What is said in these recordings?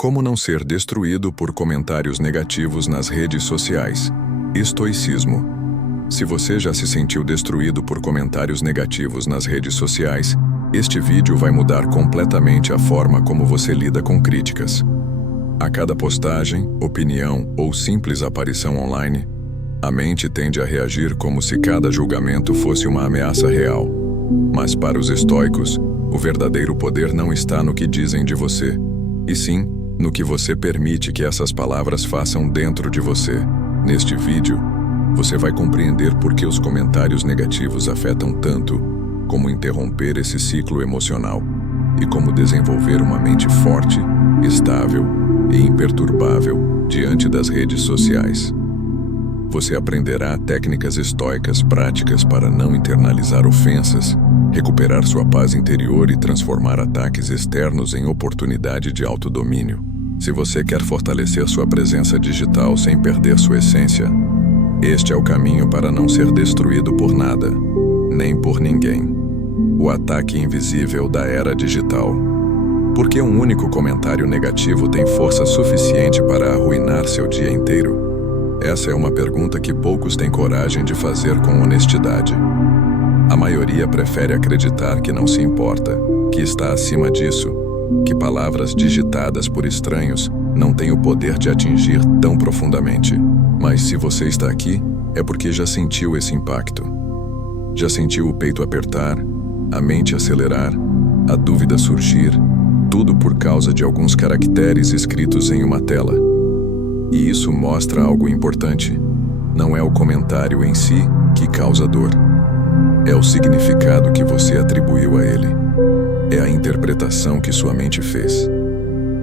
Como não ser destruído por comentários negativos nas redes sociais? Estoicismo. Se você já se sentiu destruído por comentários negativos nas redes sociais, este vídeo vai mudar completamente a forma como você lida com críticas. A cada postagem, opinião ou simples aparição online, a mente tende a reagir como se cada julgamento fosse uma ameaça real. Mas para os estoicos, o verdadeiro poder não está no que dizem de você, e sim no que você permite que essas palavras façam dentro de você. Neste vídeo, você vai compreender por que os comentários negativos afetam tanto, como interromper esse ciclo emocional e como desenvolver uma mente forte, estável e imperturbável diante das redes sociais. Você aprenderá técnicas estoicas práticas para não internalizar ofensas, recuperar sua paz interior e transformar ataques externos em oportunidade de autodomínio. Se você quer fortalecer sua presença digital sem perder sua essência, este é o caminho para não ser destruído por nada, nem por ninguém. O ataque invisível da era digital. Por que um único comentário negativo tem força suficiente para arruinar seu dia inteiro? Essa é uma pergunta que poucos têm coragem de fazer com honestidade. A maioria prefere acreditar que não se importa, que está acima disso, que palavras digitadas por estranhos não têm o poder de atingir tão profundamente. Mas se você está aqui, é porque já sentiu esse impacto. Já sentiu o peito apertar, a mente acelerar, a dúvida surgir, tudo por causa de alguns caracteres escritos em uma tela. E isso mostra algo importante. Não é o comentário em si que causa dor. É o significado que você atribuiu a ele. É a interpretação que sua mente fez.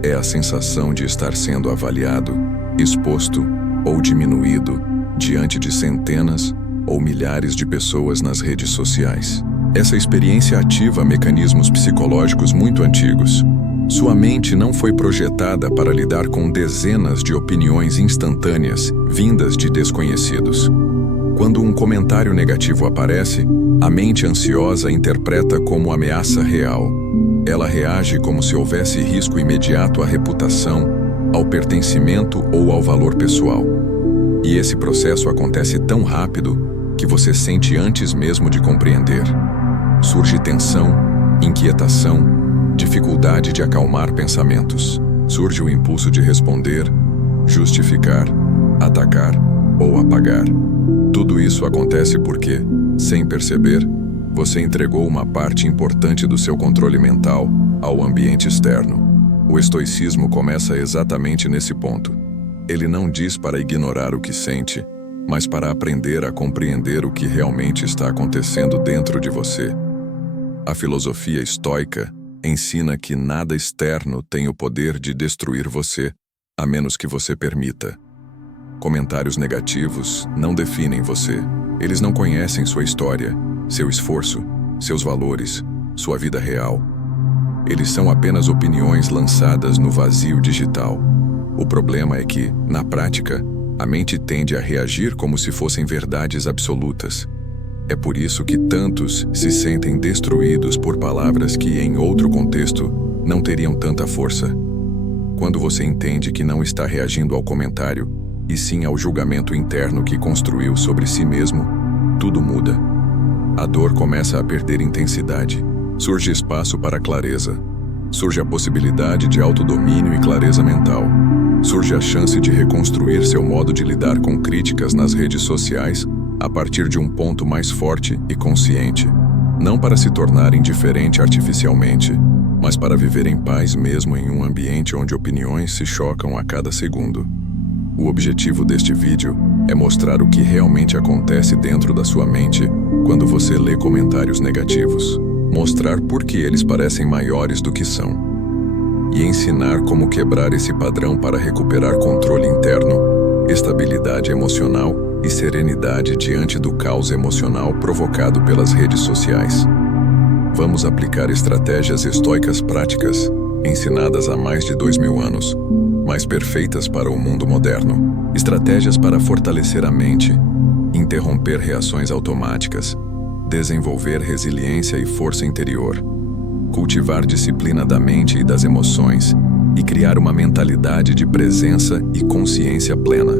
É a sensação de estar sendo avaliado, exposto ou diminuído diante de centenas ou milhares de pessoas nas redes sociais. Essa experiência ativa mecanismos psicológicos muito antigos. Sua mente não foi projetada para lidar com dezenas de opiniões instantâneas vindas de desconhecidos. Quando um comentário negativo aparece, a mente ansiosa interpreta como ameaça real. Ela reage como se houvesse risco imediato à reputação, ao pertencimento ou ao valor pessoal. E esse processo acontece tão rápido que você sente antes mesmo de compreender. Surge tensão, inquietação, dificuldade de acalmar pensamentos. Surge o impulso de responder, justificar, atacar ou apagar. Tudo isso acontece porque, sem perceber, você entregou uma parte importante do seu controle mental ao ambiente externo. O estoicismo começa exatamente nesse ponto. Ele não diz para ignorar o que sente, mas para aprender a compreender o que realmente está acontecendo dentro de você. A filosofia estoica ensina que nada externo tem o poder de destruir você, a menos que você permita. Comentários negativos não definem você. Eles não conhecem sua história, seu esforço, seus valores, sua vida real. Eles são apenas opiniões lançadas no vazio digital. O problema é que, na prática, a mente tende a reagir como se fossem verdades absolutas. É por isso que tantos se sentem destruídos por palavras que, em outro contexto, não teriam tanta força. Quando você entende que não está reagindo ao comentário, e sim ao julgamento interno que construiu sobre si mesmo, tudo muda. A dor começa a perder intensidade. Surge espaço para clareza. Surge a possibilidade de autodomínio e clareza mental. Surge a chance de reconstruir seu modo de lidar com críticas nas redes sociais a partir de um ponto mais forte e consciente. Não para se tornar indiferente artificialmente, mas para viver em paz mesmo em um ambiente onde opiniões se chocam a cada segundo. O objetivo deste vídeo é mostrar o que realmente acontece dentro da sua mente quando você lê comentários negativos. Mostrar por que eles parecem maiores do que são. E ensinar como quebrar esse padrão para recuperar controle interno, estabilidade emocional e serenidade diante do caos emocional provocado pelas redes sociais. Vamos aplicar estratégias estoicas práticas, ensinadas há mais de 2000 anos, mas perfeitas para o mundo moderno. Estratégias para fortalecer a mente, interromper reações automáticas, desenvolver resiliência e força interior, cultivar disciplina da mente e das emoções e criar uma mentalidade de presença e consciência plena.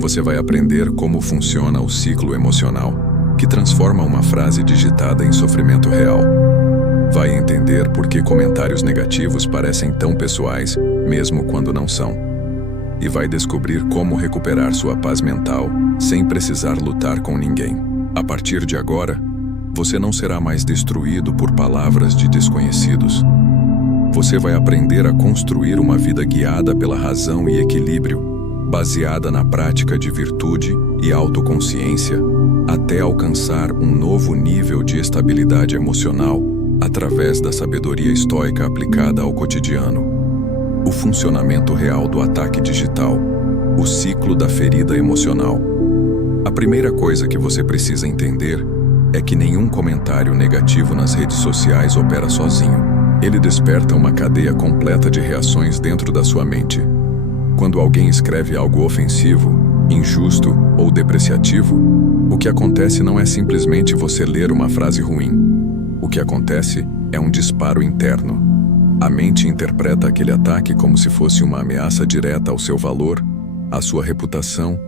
Você vai aprender como funciona o ciclo emocional, que transforma uma frase digitada em sofrimento real. Vai entender por que comentários negativos parecem tão pessoais, mesmo quando não são. E vai descobrir como recuperar sua paz mental sem precisar lutar com ninguém. A partir de agora, você não será mais destruído por palavras de desconhecidos. Você vai aprender a construir uma vida guiada pela razão e equilíbrio, baseada na prática de virtude e autoconsciência, até alcançar um novo nível de estabilidade emocional através da sabedoria estoica aplicada ao cotidiano. O funcionamento real do ataque digital, o ciclo da ferida emocional. A primeira coisa que você precisa entender é que nenhum comentário negativo nas redes sociais opera sozinho. Ele desperta uma cadeia completa de reações dentro da sua mente. Quando alguém escreve algo ofensivo, injusto ou depreciativo, o que acontece não é simplesmente você ler uma frase ruim. O que acontece é um disparo interno. A mente interpreta aquele ataque como se fosse uma ameaça direta ao seu valor, à sua reputação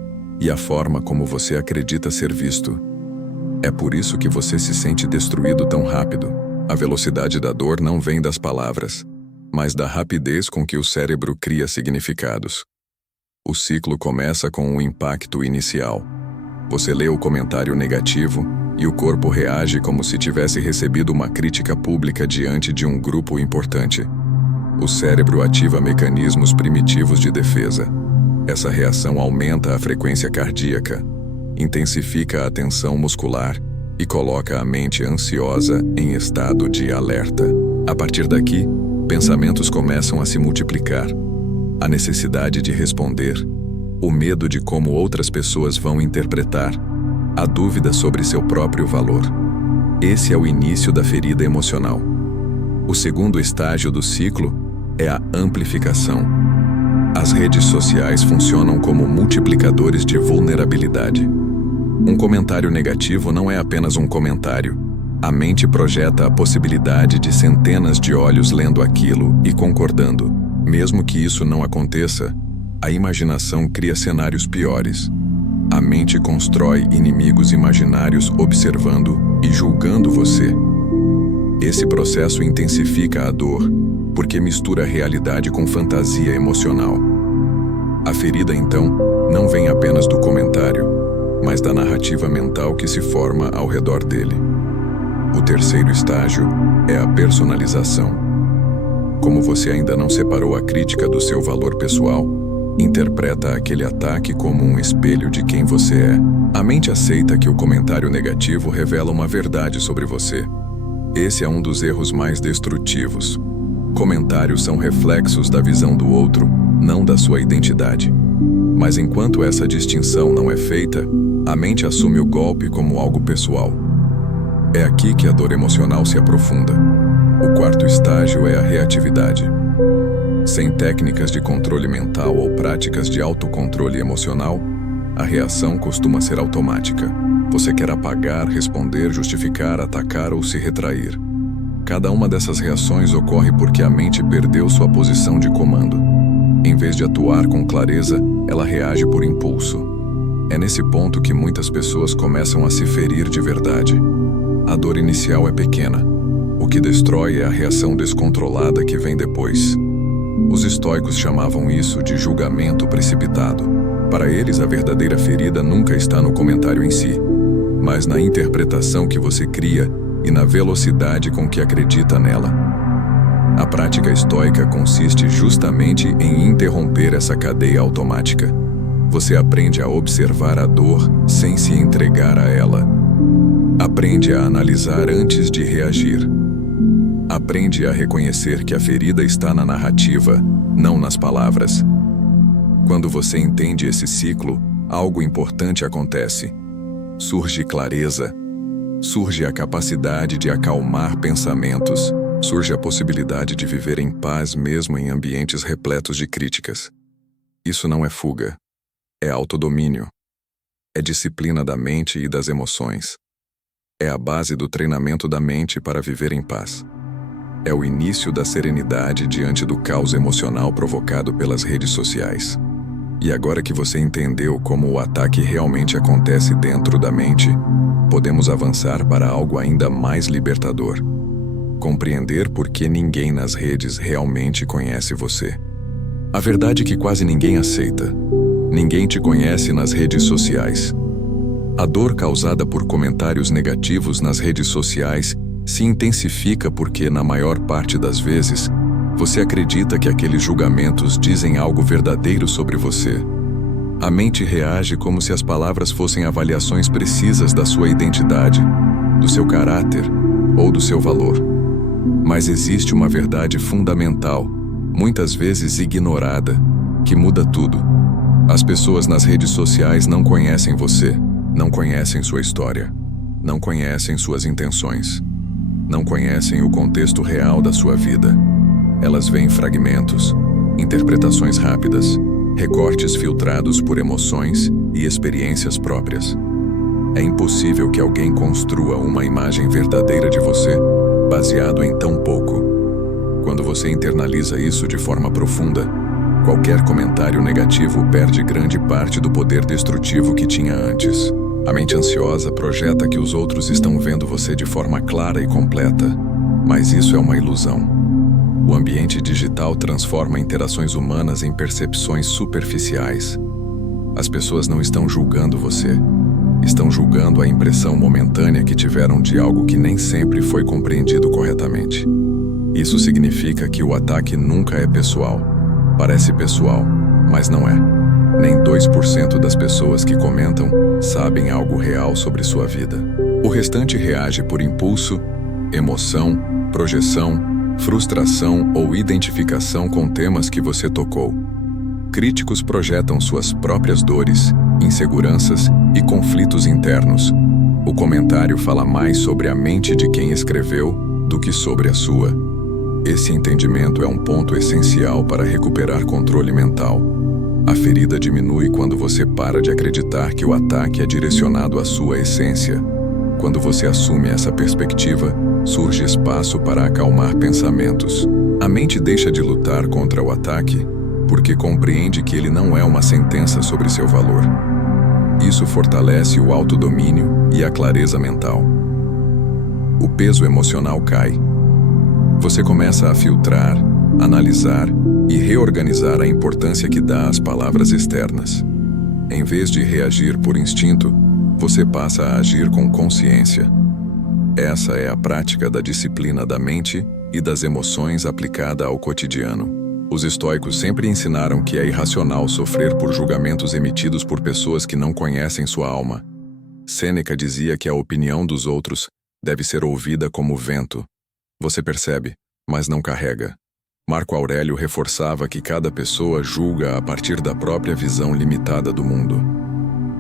e à forma como você acredita ser visto. É por isso que você se sente destruído tão rápido. A velocidade da dor não vem das palavras, mas da rapidez com que o cérebro cria significados. O ciclo começa com um impacto inicial. Você lê o comentário negativo e o corpo reage como se tivesse recebido uma crítica pública diante de um grupo importante. O cérebro ativa mecanismos primitivos de defesa. Essa reação aumenta a frequência cardíaca, intensifica a tensão muscular e coloca a mente ansiosa em estado de alerta. A partir daqui, pensamentos começam a se multiplicar. A necessidade de responder, o medo de como outras pessoas vão interpretar, a dúvida sobre seu próprio valor. Esse é o início da ferida emocional. O segundo estágio do ciclo é a amplificação. As redes sociais funcionam como multiplicadores de vulnerabilidade. Um comentário negativo não é apenas um comentário. A mente projeta a possibilidade de centenas de olhos lendo aquilo e concordando. Mesmo que isso não aconteça, a imaginação cria cenários piores. A mente constrói inimigos imaginários observando e julgando você. Esse processo intensifica a dor, porque mistura realidade com fantasia emocional. A ferida, então, não vem apenas do comentário, mas da narrativa mental que se forma ao redor dele. O terceiro estágio é a personalização. Como você ainda não separou a crítica do seu valor pessoal, interpreta aquele ataque como um espelho de quem você é. A mente aceita que o comentário negativo revela uma verdade sobre você. Esse é um dos erros mais destrutivos. Comentários são reflexos da visão do outro, não da sua identidade. Mas enquanto essa distinção não é feita, a mente assume o golpe como algo pessoal. É aqui que a dor emocional se aprofunda. O quarto estágio é a reatividade. Sem técnicas de controle mental ou práticas de autocontrole emocional, a reação costuma ser automática. Você quer apagar, responder, justificar, atacar ou se retrair. Cada uma dessas reações ocorre porque a mente perdeu sua posição de comando. Em vez de atuar com clareza, ela reage por impulso. É nesse ponto que muitas pessoas começam a se ferir de verdade. A dor inicial é pequena. O que destrói é a reação descontrolada que vem depois. Os estoicos chamavam isso de julgamento precipitado. Para eles, a verdadeira ferida nunca está no comentário em si, mas na interpretação que você cria e na velocidade com que acredita nela. A prática estoica consiste justamente em interromper essa cadeia automática. Você aprende a observar a dor sem se entregar a ela. Aprende a analisar antes de reagir. Aprende a reconhecer que a ferida está na narrativa, não nas palavras. Quando você entende esse ciclo, algo importante acontece. Surge clareza, surge a capacidade de acalmar pensamentos, surge a possibilidade de viver em paz mesmo em ambientes repletos de críticas. Isso não é fuga, é autodomínio. É disciplina da mente e das emoções. É a base do treinamento da mente para viver em paz. é o início da serenidade diante do caos emocional provocado pelas redes sociais. E agora que você entendeu como o ataque realmente acontece dentro da mente, podemos avançar para algo ainda mais libertador. Compreender por que ninguém nas redes realmente conhece você. A verdade é que quase ninguém aceita. Ninguém te conhece nas redes sociais. A dor causada por comentários negativos nas redes sociais se intensifica porque, na maior parte das vezes, você acredita que aqueles julgamentos dizem algo verdadeiro sobre você. A mente reage como se as palavras fossem avaliações precisas da sua identidade, do seu caráter ou do seu valor. Mas existe uma verdade fundamental, muitas vezes ignorada, que muda tudo. As pessoas nas redes sociais não conhecem você, não conhecem sua história, não conhecem suas intenções, não conhecem o contexto real da sua vida. Elas veem fragmentos, interpretações rápidas, recortes filtrados por emoções e experiências próprias. É impossível que alguém construa uma imagem verdadeira de você baseado em tão pouco. Quando você internaliza isso de forma profunda, qualquer comentário negativo perde grande parte do poder destrutivo que tinha antes. A mente ansiosa projeta que os outros estão vendo você de forma clara e completa, mas isso é uma ilusão. O ambiente digital transforma interações humanas em percepções superficiais. As pessoas não estão julgando você. Estão julgando a impressão momentânea que tiveram de algo que nem sempre foi compreendido corretamente. Isso significa que o ataque nunca é pessoal. Parece pessoal, mas não é. Nem 2% das pessoas que comentam sabem algo real sobre sua vida. O restante reage por impulso, emoção, projeção, frustração ou identificação com temas que você tocou. Críticos projetam suas próprias dores, inseguranças e conflitos internos. O comentário fala mais sobre a mente de quem escreveu do que sobre a sua. Esse entendimento é um ponto essencial para recuperar controle mental. A ferida diminui quando você para de acreditar que o ataque é direcionado à sua essência. Quando você assume essa perspectiva, surge espaço para acalmar pensamentos. A mente deixa de lutar contra o ataque porque compreende que ele não é uma sentença sobre seu valor. Isso fortalece o autodomínio e a clareza mental. O peso emocional cai. Você começa a filtrar, analisar e reorganizar a importância que dá às palavras externas. Em vez de reagir por instinto, você passa a agir com consciência. Essa é a prática da disciplina da mente e das emoções aplicada ao cotidiano. Os estoicos sempre ensinaram que é irracional sofrer por julgamentos emitidos por pessoas que não conhecem sua alma. Sêneca dizia que a opinião dos outros deve ser ouvida como vento. Você percebe, mas não carrega. Marco Aurélio reforçava que cada pessoa julga a partir da própria visão limitada do mundo.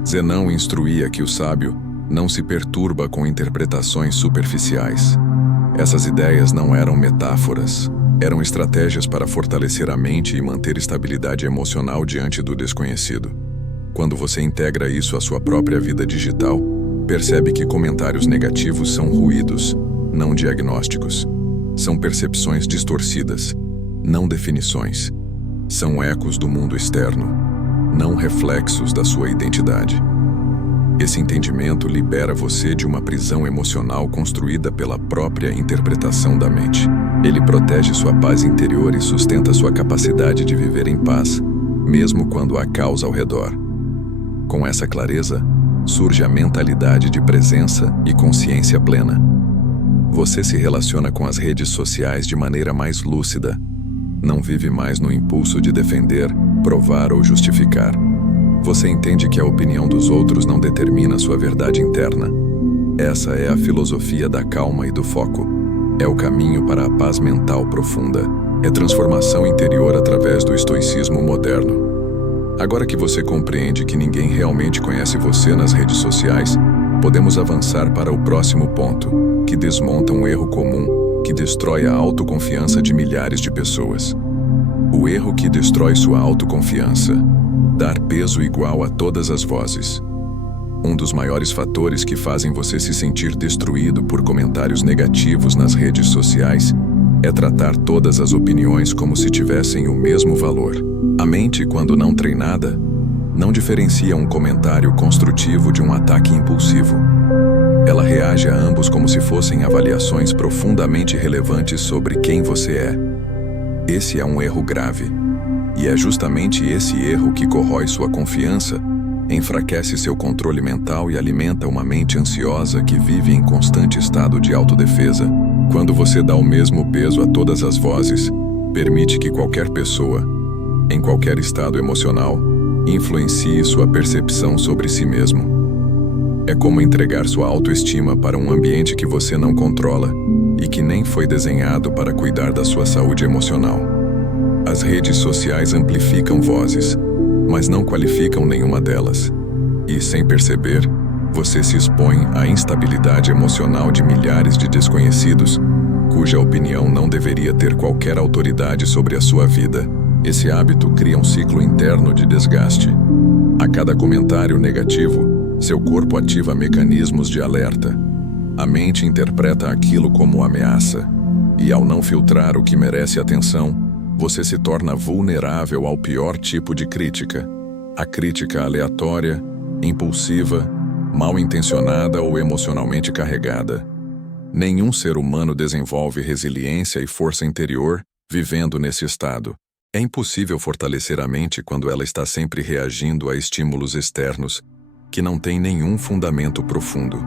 Zenão instruía que o sábio não se perturba com interpretações superficiais. Essas ideias não eram metáforas, eram estratégias para fortalecer a mente e manter estabilidade emocional diante do desconhecido. Quando você integra isso à sua própria vida digital, percebe que comentários negativos são ruídos, não diagnósticos. São percepções distorcidas, não definições. São ecos do mundo externo, não reflexos da sua identidade. Esse entendimento libera você de uma prisão emocional construída pela própria interpretação da mente. Ele protege sua paz interior e sustenta sua capacidade de viver em paz, mesmo quando há caos ao redor. Com essa clareza, surge a mentalidade de presença e consciência plena. Você se relaciona com as redes sociais de maneira mais lúcida. Não vive mais no impulso de defender, provar ou justificar. Você entende que a opinião dos outros não determina sua verdade interna. Essa é a filosofia da calma e do foco. É o caminho para a paz mental profunda. É transformação interior através do estoicismo moderno. Agora que você compreende que ninguém realmente conhece você nas redes sociais, podemos avançar para o próximo ponto, que desmonta um erro comum que destrói a autoconfiança de milhares de pessoas. O erro que destrói sua autoconfiança. Dar peso igual a todas as vozes. Um dos maiores fatores que fazem você se sentir destruído por comentários negativos nas redes sociais é tratar todas as opiniões como se tivessem o mesmo valor. A mente, quando não treinada, não diferencia um comentário construtivo de um ataque impulsivo. Ela reage a ambos como se fossem avaliações profundamente relevantes sobre quem você é. Esse é um erro grave. E é justamente esse erro que corrói sua confiança, enfraquece seu controle mental e alimenta uma mente ansiosa que vive em constante estado de autodefesa. Quando você dá o mesmo peso a todas as vozes, permite que qualquer pessoa, em qualquer estado emocional, influencie sua percepção sobre si mesmo. É como entregar sua autoestima para um ambiente que você não controla e que nem foi desenhado para cuidar da sua saúde emocional. As redes sociais amplificam vozes, mas não qualificam nenhuma delas. E, sem perceber, você se expõe à instabilidade emocional de milhares de desconhecidos, cuja opinião não deveria ter qualquer autoridade sobre a sua vida. Esse hábito cria um ciclo interno de desgaste. A cada comentário negativo, seu corpo ativa mecanismos de alerta. A mente interpreta aquilo como ameaça, e ao não filtrar o que merece atenção, você se torna vulnerável ao pior tipo de crítica: a crítica aleatória, impulsiva, mal-intencionada ou emocionalmente carregada. Nenhum ser humano desenvolve resiliência e força interior vivendo nesse estado. É impossível fortalecer a mente quando ela está sempre reagindo a estímulos externos que não têm nenhum fundamento profundo.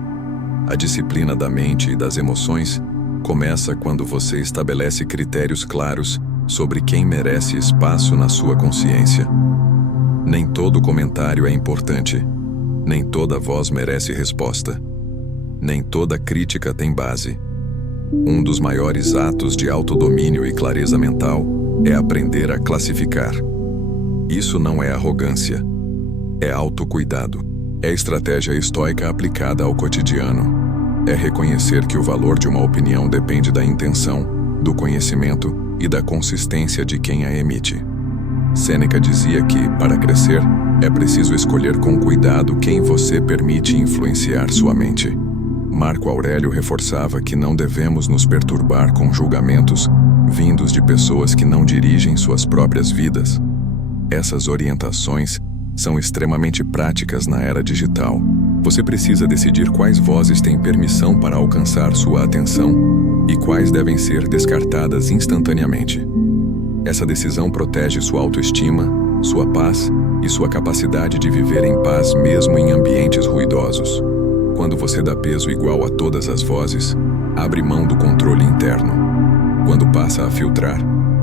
A disciplina da mente e das emoções começa quando você estabelece critérios claros sobre quem merece espaço na sua consciência. Nem todo comentário é importante. Nem toda voz merece resposta. Nem toda crítica tem base. Um dos maiores atos de autodomínio e clareza mental é aprender a classificar. Isso não é arrogância. É autocuidado. É estratégia estoica aplicada ao cotidiano. É reconhecer que o valor de uma opinião depende da intenção, do conhecimento e da consistência de quem a emite. Sêneca dizia que, para crescer, é preciso escolher com cuidado quem você permite influenciar sua mente. Marco Aurélio reforçava que não devemos nos perturbar com julgamentos vindos de pessoas que não dirigem suas próprias vidas. Essas orientações são extremamente práticas na era digital. Você precisa decidir quais vozes têm permissão para alcançar sua atenção e quais devem ser descartadas instantaneamente. Essa decisão protege sua autoestima, sua paz e sua capacidade de viver em paz mesmo em ambientes ruidosos. Quando você dá peso igual a todas as vozes, abre mão do controle interno. Quando passa a filtrar,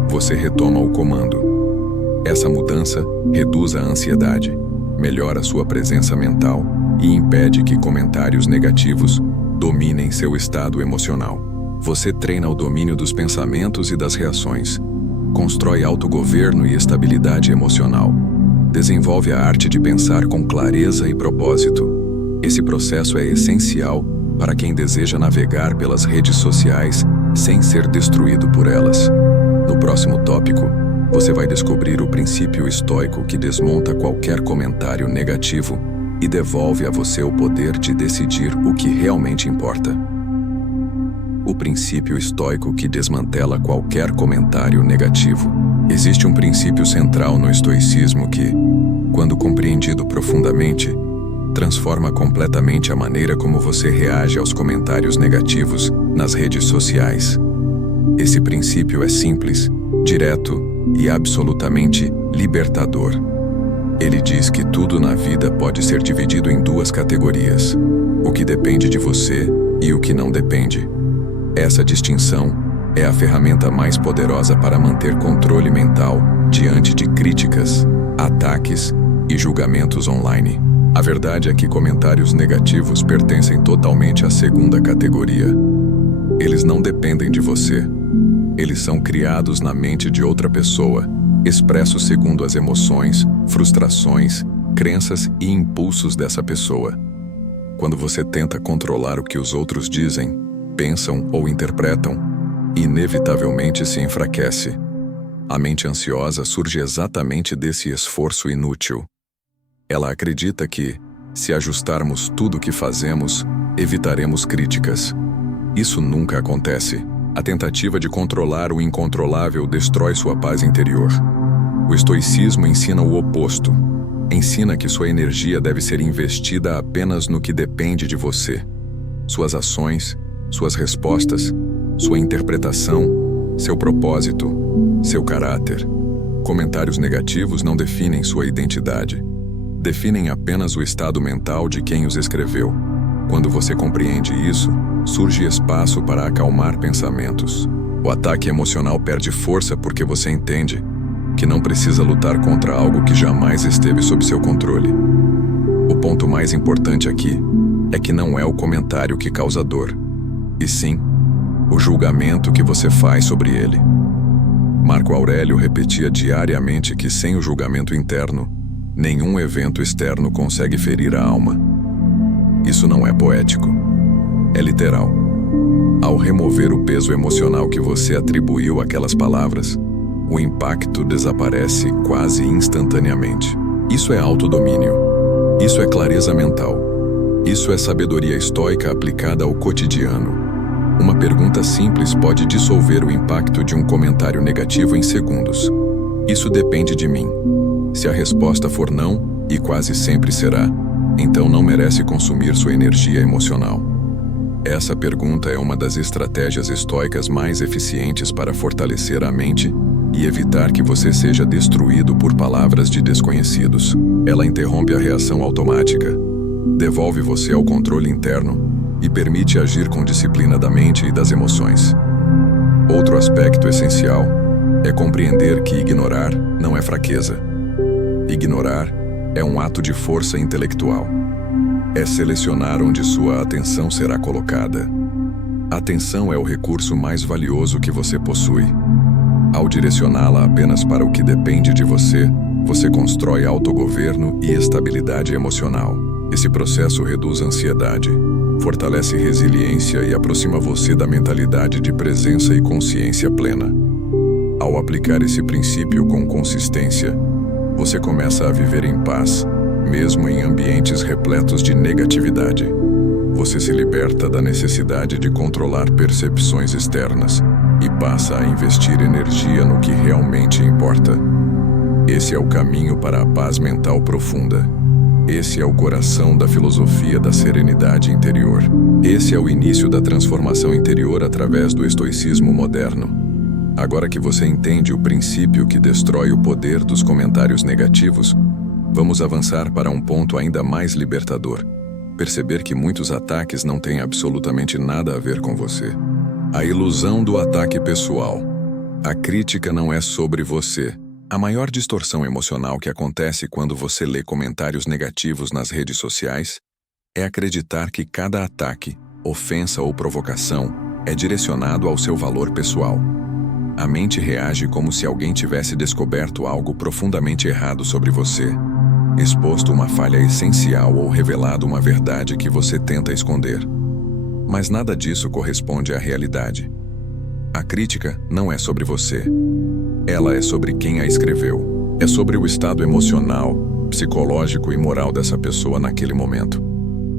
você retoma o comando. Essa mudança reduz a ansiedade, melhora sua presença mental e impede que comentários negativos dominem seu estado emocional. Você treina o domínio dos pensamentos e das reações, constrói autogoverno e estabilidade emocional, desenvolve a arte de pensar com clareza e propósito. Esse processo é essencial para quem deseja navegar pelas redes sociais sem ser destruído por elas. No próximo tópico, você vai descobrir o princípio estoico que desmonta qualquer comentário negativo e devolve a você o poder de decidir o que realmente importa. O princípio estoico que desmantela qualquer comentário negativo. Existe um princípio central no estoicismo que, quando compreendido profundamente, transforma completamente a maneira como você reage aos comentários negativos nas redes sociais. Esse princípio é simples, direto e absolutamente libertador. Ele diz que tudo na vida pode ser dividido em duas categorias: o que depende de você e o que não depende. Essa distinção é a ferramenta mais poderosa para manter controle mental diante de críticas, ataques e julgamentos online. A verdade é que comentários negativos pertencem totalmente à segunda categoria. Eles não dependem de você. Eles são criados na mente de outra pessoa, expressos segundo as emoções, frustrações, crenças e impulsos dessa pessoa. Quando você tenta controlar o que os outros dizem, pensam ou interpretam, inevitavelmente se enfraquece. A mente ansiosa surge exatamente desse esforço inútil. Ela acredita que, se ajustarmos tudo o que fazemos, evitaremos críticas. Isso nunca acontece. A tentativa de controlar o incontrolável destrói sua paz interior. O estoicismo ensina o oposto. Ensina que sua energia deve ser investida apenas no que depende de você. Suas ações, suas respostas, sua interpretação, seu propósito, seu caráter. Comentários negativos não definem sua identidade. Definem apenas o estado mental de quem os escreveu. Quando você compreende isso, surge espaço para acalmar pensamentos. O ataque emocional perde força porque você entende que não precisa lutar contra algo que jamais esteve sob seu controle. O ponto mais importante aqui é que não é o comentário que causa dor, e sim o julgamento que você faz sobre ele. Marco Aurélio repetia diariamente que sem o julgamento interno, nenhum evento externo consegue ferir a alma. Isso não é poético, é literal. Ao remover o peso emocional que você atribuiu àquelas palavras, o impacto desaparece quase instantaneamente. Isso é autodomínio. Isso é clareza mental. Isso é sabedoria estoica aplicada ao cotidiano. Uma pergunta simples pode dissolver o impacto de um comentário negativo em segundos. Isso depende de mim. Se a resposta for não, e quase sempre será, então não merece consumir sua energia emocional. Essa pergunta é uma das estratégias estoicas mais eficientes para fortalecer a mente e evitar que você seja destruído por palavras de desconhecidos. Ela interrompe a reação automática, devolve você ao controle interno e permite agir com disciplina da mente e das emoções. Outro aspecto essencial é compreender que ignorar não é fraqueza. Ignorar é um ato de força intelectual. É selecionar onde sua atenção será colocada. Atenção é o recurso mais valioso que você possui. Ao direcioná-la apenas para o que depende de você, você constrói autogoverno e estabilidade emocional. Esse processo reduz a ansiedade, fortalece resiliência e aproxima você da mentalidade de presença e consciência plena. Ao aplicar esse princípio com consistência, você começa a viver em paz, mesmo em ambientes repletos de negatividade. Você se liberta da necessidade de controlar percepções externas e passa a investir energia no que realmente importa. Esse é o caminho para a paz mental profunda. Esse é o coração da filosofia da serenidade interior. Esse é o início da transformação interior através do estoicismo moderno. Agora que você entende o princípio que destrói o poder dos comentários negativos, vamos avançar para um ponto ainda mais libertador. Perceber que muitos ataques não têm absolutamente nada a ver com você. A ilusão do ataque pessoal. A crítica não é sobre você. A maior distorção emocional que acontece quando você lê comentários negativos nas redes sociais é acreditar que cada ataque, ofensa ou provocação é direcionado ao seu valor pessoal. A mente reage como se alguém tivesse descoberto algo profundamente errado sobre você, exposto uma falha essencial ou revelado uma verdade que você tenta esconder. Mas nada disso corresponde à realidade. A crítica não é sobre você. Ela é sobre quem a escreveu. É sobre o estado emocional, psicológico e moral dessa pessoa naquele momento.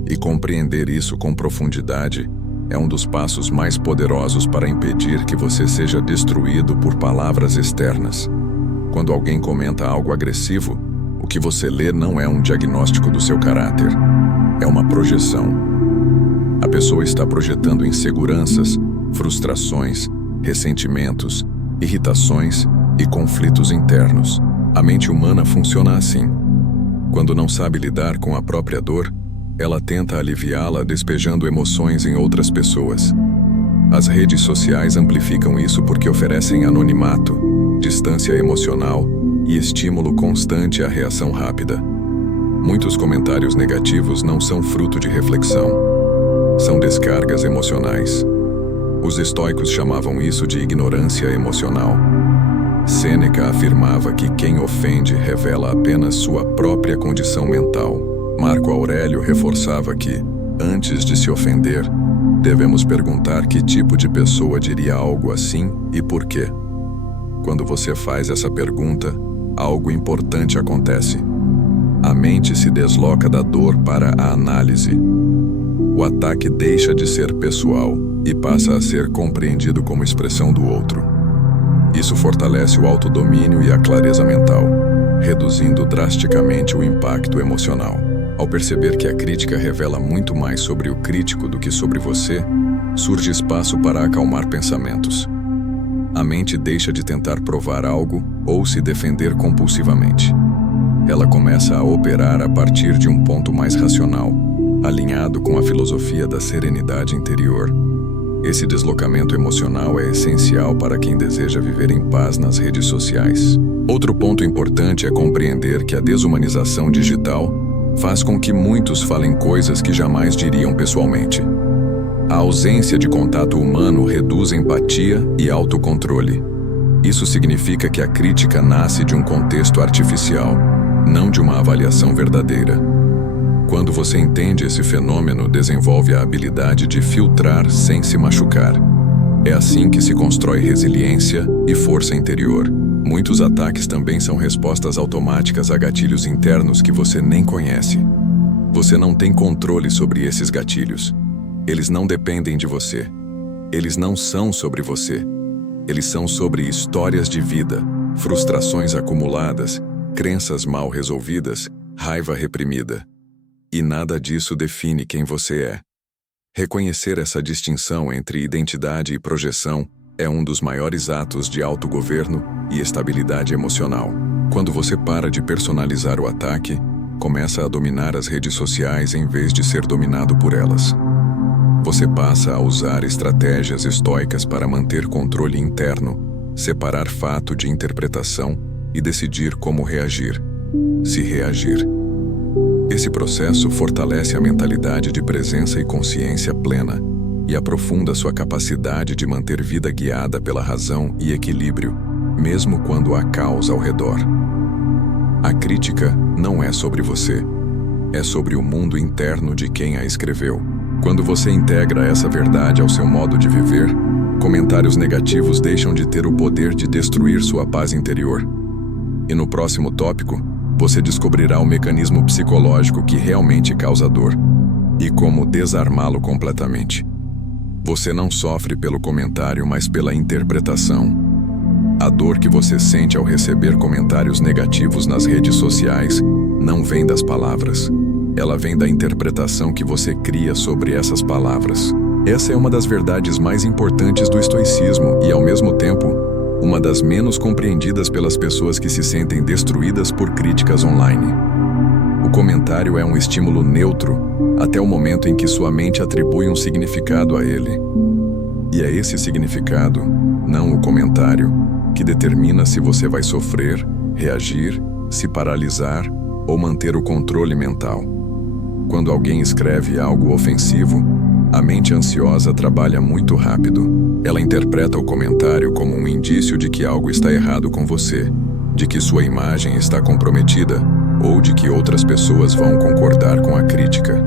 E compreender isso com profundidade é um dos passos mais poderosos para impedir que você seja destruído por palavras externas. Quando alguém comenta algo agressivo, o que você lê não é um diagnóstico do seu caráter. É uma projeção. A pessoa está projetando inseguranças, frustrações, ressentimentos, irritações e conflitos internos. A mente humana funciona assim. Quando não sabe lidar com a própria dor, ela tenta aliviá-la despejando emoções em outras pessoas. As redes sociais amplificam isso porque oferecem anonimato, distância emocional e estímulo constante à reação rápida. Muitos comentários negativos não são fruto de reflexão. São descargas emocionais. Os estoicos chamavam isso de ignorância emocional. Sêneca afirmava que quem ofende revela apenas sua própria condição mental. Marco Aurélio reforçava que, antes de se ofender, devemos perguntar que tipo de pessoa diria algo assim e por quê. Quando você faz essa pergunta, algo importante acontece. A mente se desloca da dor para a análise. O ataque deixa de ser pessoal e passa a ser compreendido como expressão do outro. Isso fortalece o autodomínio e a clareza mental, reduzindo drasticamente o impacto emocional. Ao perceber que a crítica revela muito mais sobre o crítico do que sobre você, surge espaço para acalmar pensamentos. A mente deixa de tentar provar algo ou se defender compulsivamente. Ela começa a operar a partir de um ponto mais racional, alinhado com a filosofia da serenidade interior. Esse deslocamento emocional é essencial para quem deseja viver em paz nas redes sociais. Outro ponto importante é compreender que a desumanização digital faz com que muitos falem coisas que jamais diriam pessoalmente. A ausência de contato humano reduz empatia e autocontrole. Isso significa que a crítica nasce de um contexto artificial, não de uma avaliação verdadeira. Quando você entende esse fenômeno, desenvolve a habilidade de filtrar sem se machucar. É assim que se constrói resiliência e força interior. Muitos ataques também são respostas automáticas a gatilhos internos que você nem conhece. Você não tem controle sobre esses gatilhos. Eles não dependem de você. Eles não são sobre você. Eles são sobre histórias de vida, frustrações acumuladas, crenças mal resolvidas, raiva reprimida. E nada disso define quem você é. Reconhecer essa distinção entre identidade e projeção é um dos maiores atos de autogoverno e estabilidade emocional. Quando você para de personalizar o ataque, começa a dominar as redes sociais em vez de ser dominado por elas. Você passa a usar estratégias estoicas para manter controle interno, separar fato de interpretação e decidir como reagir, se reagir. Esse processo fortalece a mentalidade de presença e consciência plena e aprofunda sua capacidade de manter vida guiada pela razão e equilíbrio, mesmo quando há caos ao redor. A crítica não é sobre você, é sobre o mundo interno de quem a escreveu. Quando você integra essa verdade ao seu modo de viver, comentários negativos deixam de ter o poder de destruir sua paz interior. E no próximo tópico, você descobrirá o mecanismo psicológico que realmente causa dor e como desarmá-lo completamente. Você não sofre pelo comentário, mas pela interpretação. A dor que você sente ao receber comentários negativos nas redes sociais não vem das palavras. Ela vem da interpretação que você cria sobre essas palavras. Essa é uma das verdades mais importantes do estoicismo e, ao mesmo tempo, uma das menos compreendidas pelas pessoas que se sentem destruídas por críticas online. O comentário é um estímulo neutro até o momento em que sua mente atribui um significado a ele. E é esse significado, não o comentário, que determina se você vai sofrer, reagir, se paralisar ou manter o controle mental. Quando alguém escreve algo ofensivo, a mente ansiosa trabalha muito rápido. Ela interpreta o comentário como um indício de que algo está errado com você, de que sua imagem está comprometida ou de que outras pessoas vão concordar com a crítica.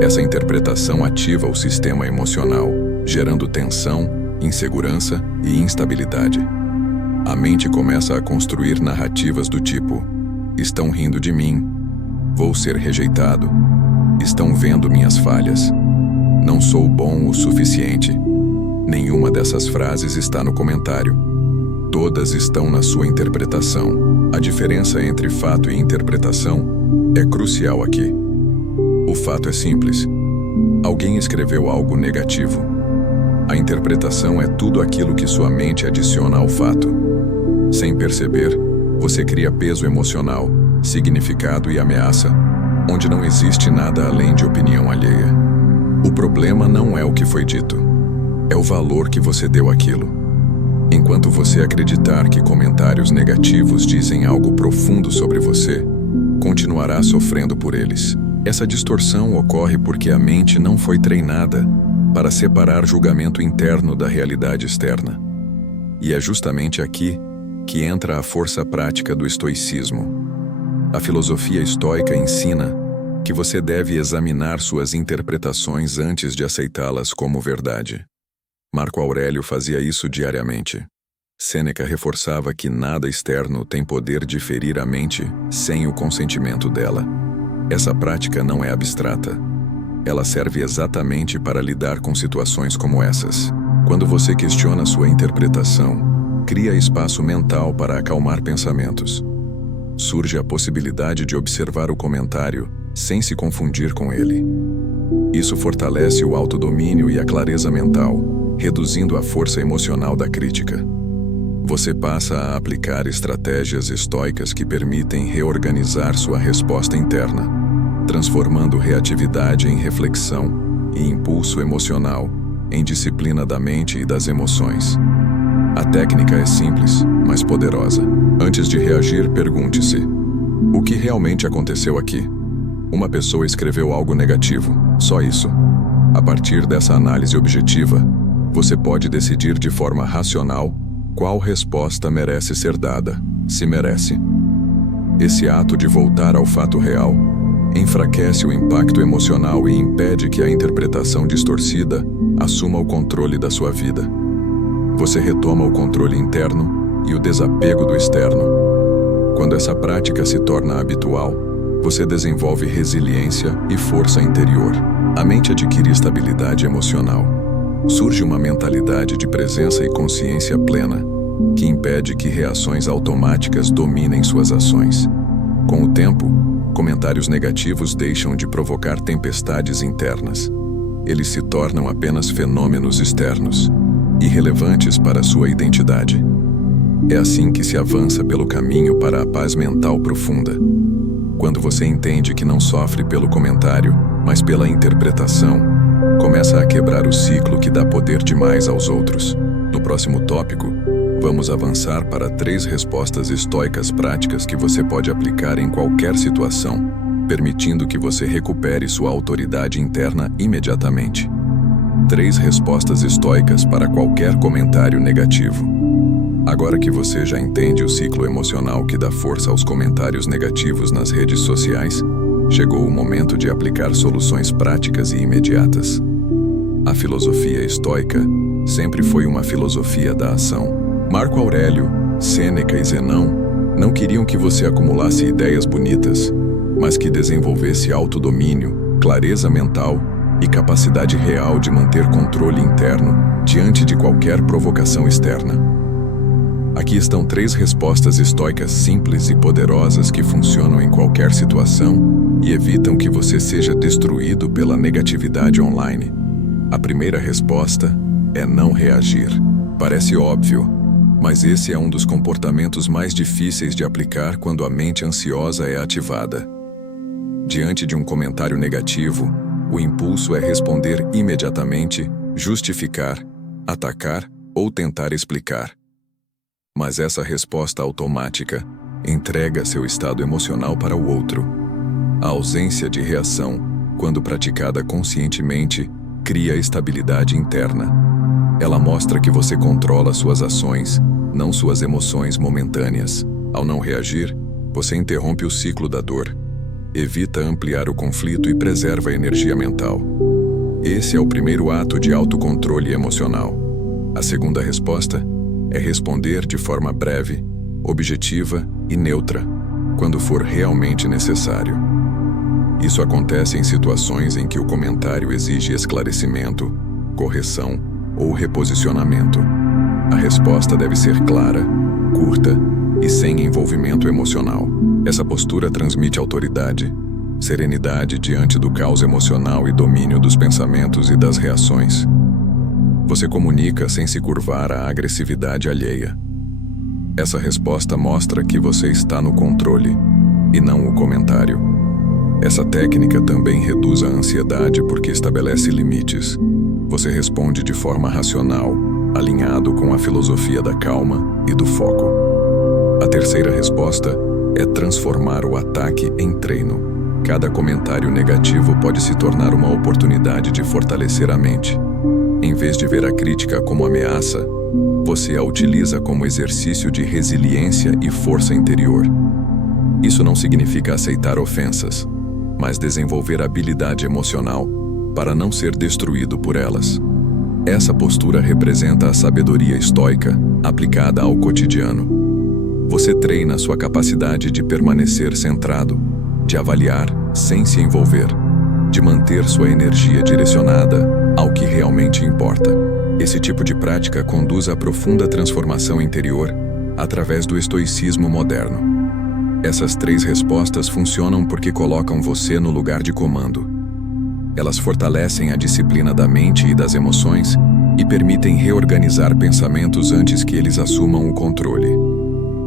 Essa interpretação ativa o sistema emocional, gerando tensão, insegurança e instabilidade. A mente começa a construir narrativas do tipo: estão rindo de mim, vou ser rejeitado, estão vendo minhas falhas, não sou bom o suficiente. Nenhuma dessas frases está no comentário. Todas estão na sua interpretação. A diferença entre fato e interpretação é crucial aqui. O fato é simples. Alguém escreveu algo negativo. A interpretação é tudo aquilo que sua mente adiciona ao fato. Sem perceber, você cria peso emocional, significado e ameaça, onde não existe nada além de opinião alheia. O problema não é o que foi dito, é o valor que você deu àquilo. Enquanto você acreditar que comentários negativos dizem algo profundo sobre você, continuará sofrendo por eles. Essa distorção ocorre porque a mente não foi treinada para separar julgamento interno da realidade externa. E é justamente aqui que entra a força prática do estoicismo. A filosofia estoica ensina que você deve examinar suas interpretações antes de aceitá-las como verdade. Marco Aurélio fazia isso diariamente. Sêneca reforçava que nada externo tem poder de ferir a mente sem o consentimento dela. Essa prática não é abstrata. Ela serve exatamente para lidar com situações como essas. Quando você questiona sua interpretação, cria espaço mental para acalmar pensamentos. Surge a possibilidade de observar o comentário sem se confundir com ele. Isso fortalece o autodomínio e a clareza mental, reduzindo a força emocional da crítica. Você passa a aplicar estratégias estoicas que permitem reorganizar sua resposta interna, transformando reatividade em reflexão e impulso emocional em disciplina da mente e das emoções. A técnica é simples, mas poderosa. Antes de reagir, pergunte-se: o que realmente aconteceu aqui? Uma pessoa escreveu algo negativo, só isso. A partir dessa análise objetiva, você pode decidir de forma racional qual resposta merece ser dada, se merece. Esse ato de voltar ao fato real enfraquece o impacto emocional e impede que a interpretação distorcida assuma o controle da sua vida. Você retoma o controle interno e o desapego do externo. Quando essa prática se torna habitual, você desenvolve resiliência e força interior. A mente adquire estabilidade emocional. Surge uma mentalidade de presença e consciência plena, que impede que reações automáticas dominem suas ações. Com o tempo, comentários negativos deixam de provocar tempestades internas. Eles se tornam apenas fenômenos externos, irrelevantes para sua identidade. É assim que se avança pelo caminho para a paz mental profunda. Quando você entende que não sofre pelo comentário, mas pela interpretação, começa a quebrar o ciclo que dá poder demais aos outros. No próximo tópico, vamos avançar para 3 respostas estoicas práticas que você pode aplicar em qualquer situação, permitindo que você recupere sua autoridade interna imediatamente. 3 respostas estoicas para qualquer comentário negativo. Agora que você já entende o ciclo emocional que dá força aos comentários negativos nas redes sociais, chegou o momento de aplicar soluções práticas e imediatas. A filosofia estoica sempre foi uma filosofia da ação. Marco Aurélio, Sêneca e Zenão não queriam que você acumulasse ideias bonitas, mas que desenvolvesse autodomínio, clareza mental e capacidade real de manter controle interno diante de qualquer provocação externa. Aqui estão 3 respostas estoicas simples e poderosas que funcionam em qualquer situação e evitam que você seja destruído pela negatividade online. A primeira resposta é não reagir. Parece óbvio, mas esse é um dos comportamentos mais difíceis de aplicar quando a mente ansiosa é ativada. Diante de um comentário negativo, o impulso é responder imediatamente, justificar, atacar ou tentar explicar. Mas essa resposta automática entrega seu estado emocional para o outro. A ausência de reação, quando praticada conscientemente, cria estabilidade interna. Ela mostra que você controla suas ações, não suas emoções momentâneas. Ao não reagir, você interrompe o ciclo da dor, evita ampliar o conflito e preserva a energia mental. Esse é o primeiro ato de autocontrole emocional. A segunda resposta é responder de forma breve, objetiva e neutra, quando for realmente necessário. Isso acontece em situações em que o comentário exige esclarecimento, correção ou reposicionamento. A resposta deve ser clara, curta e sem envolvimento emocional. Essa postura transmite autoridade, serenidade diante do caos emocional e domínio dos pensamentos e das reações. Você comunica sem se curvar à agressividade alheia. Essa resposta mostra que você está no controle, e não o comentário. Essa técnica também reduz a ansiedade porque estabelece limites. Você responde de forma racional, alinhado com a filosofia da calma e do foco. A terceira resposta é transformar o ataque em treino. Cada comentário negativo pode se tornar uma oportunidade de fortalecer a mente. Em vez de ver a crítica como ameaça, você a utiliza como exercício de resiliência e força interior. Isso não significa aceitar ofensas, mas desenvolver habilidade emocional para não ser destruído por elas. Essa postura representa a sabedoria estoica aplicada ao cotidiano. Você treina sua capacidade de permanecer centrado, de avaliar sem se envolver, de manter sua energia direcionada ao que realmente importa. Esse tipo de prática conduz à profunda transformação interior através do estoicismo moderno. Essas 3 respostas funcionam porque colocam você no lugar de comando. Elas fortalecem a disciplina da mente e das emoções e permitem reorganizar pensamentos antes que eles assumam o controle.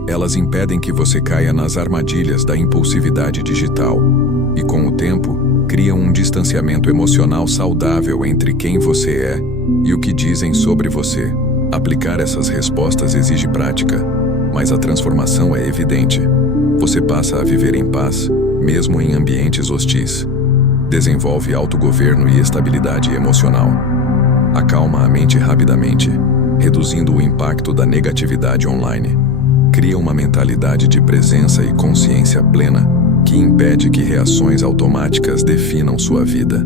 Elas impedem que você caia nas armadilhas da impulsividade digital e, com o tempo, criam um distanciamento emocional saudável entre quem você é e o que dizem sobre você. Aplicar essas respostas exige prática, mas a transformação é evidente. Você passa a viver em paz, mesmo em ambientes hostis. Desenvolve autogoverno e estabilidade emocional. Acalma a mente rapidamente, reduzindo o impacto da negatividade online. Cria uma mentalidade de presença e consciência plena que impede que reações automáticas definam sua vida.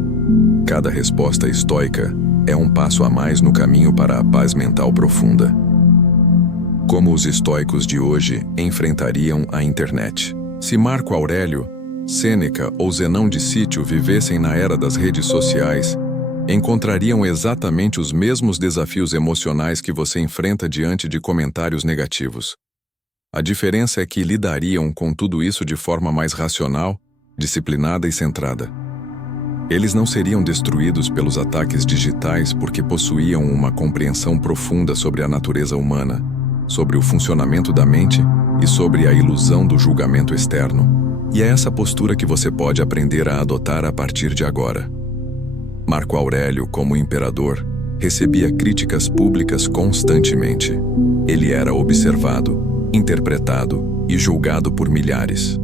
Cada resposta estoica é um passo a mais no caminho para a paz mental profunda. Como os estoicos de hoje enfrentariam a internet? Se Marco Aurélio, Sêneca ou Zenão de Cítio vivessem na era das redes sociais, encontrariam exatamente os mesmos desafios emocionais que você enfrenta diante de comentários negativos. A diferença é que lidariam com tudo isso de forma mais racional, disciplinada e centrada. Eles não seriam destruídos pelos ataques digitais porque possuíam uma compreensão profunda sobre a natureza humana, sobre o funcionamento da mente e sobre a ilusão do julgamento externo. E é essa postura que você pode aprender a adotar a partir de agora. Marco Aurélio, como imperador, recebia críticas públicas constantemente. Ele era observado, interpretado e julgado por milhares.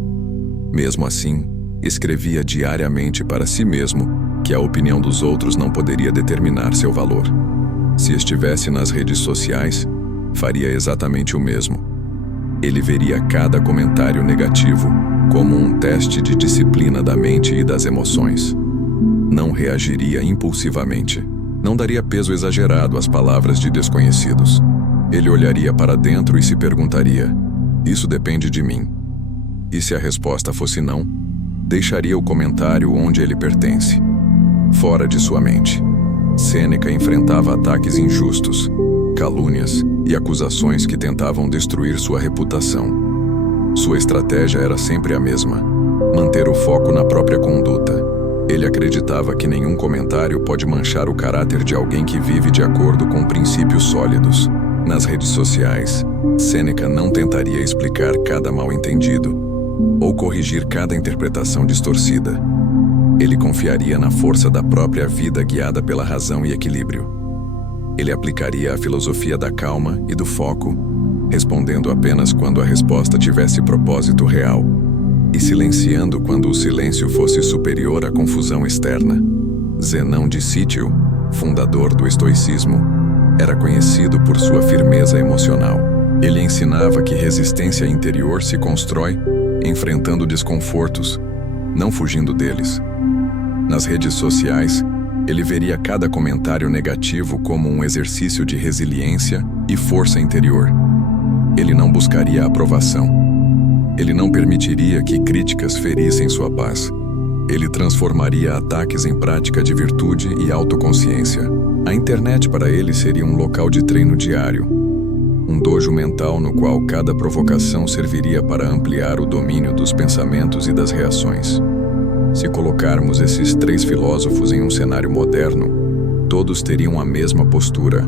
Mesmo assim, escrevia diariamente para si mesmo que a opinião dos outros não poderia determinar seu valor. Se estivesse nas redes sociais, faria exatamente o mesmo. Ele veria cada comentário negativo como um teste de disciplina da mente e das emoções. Não reagiria impulsivamente. Não daria peso exagerado às palavras de desconhecidos. Ele olharia para dentro e se perguntaria: isso depende de mim? E se a resposta fosse não, deixaria o comentário onde ele pertence, fora de sua mente. Sêneca enfrentava ataques injustos, calúnias e acusações que tentavam destruir sua reputação. Sua estratégia era sempre a mesma: manter o foco na própria conduta. Ele acreditava que nenhum comentário pode manchar o caráter de alguém que vive de acordo com princípios sólidos. Nas redes sociais, Sêneca não tentaria explicar cada mal-entendido ou corrigir cada interpretação distorcida. Ele confiaria na força da própria vida guiada pela razão e equilíbrio. Ele aplicaria a filosofia da calma e do foco, respondendo apenas quando a resposta tivesse propósito real, e silenciando quando o silêncio fosse superior à confusão externa. Zenão de Cítio, fundador do estoicismo, era conhecido por sua firmeza emocional. Ele ensinava que resistência interior se constrói enfrentando desconfortos, não fugindo deles. Nas redes sociais, ele veria cada comentário negativo como um exercício de resiliência e força interior. Ele não buscaria aprovação. Ele não permitiria que críticas ferissem sua paz. Ele transformaria ataques em prática de virtude e autoconsciência. A internet para ele seria um local de treino diário, um dojo mental no qual cada provocação serviria para ampliar o domínio dos pensamentos e das reações. Se colocarmos esses 3 filósofos em um cenário moderno, todos teriam a mesma postura.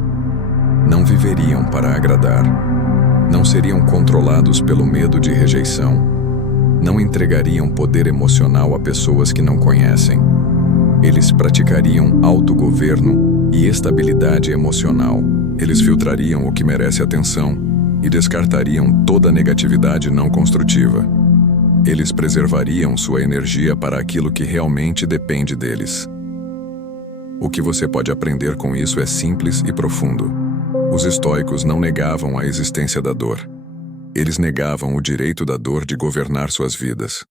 Não viveriam para agradar. Não seriam controlados pelo medo de rejeição. Não entregariam poder emocional a pessoas que não conhecem. Eles praticariam autogoverno e estabilidade emocional. Eles filtrariam o que merece atenção e descartariam toda negatividade não construtiva. Eles preservariam sua energia para aquilo que realmente depende deles. O que você pode aprender com isso é simples e profundo. Os estoicos não negavam a existência da dor. Eles negavam o direito da dor de governar suas vidas.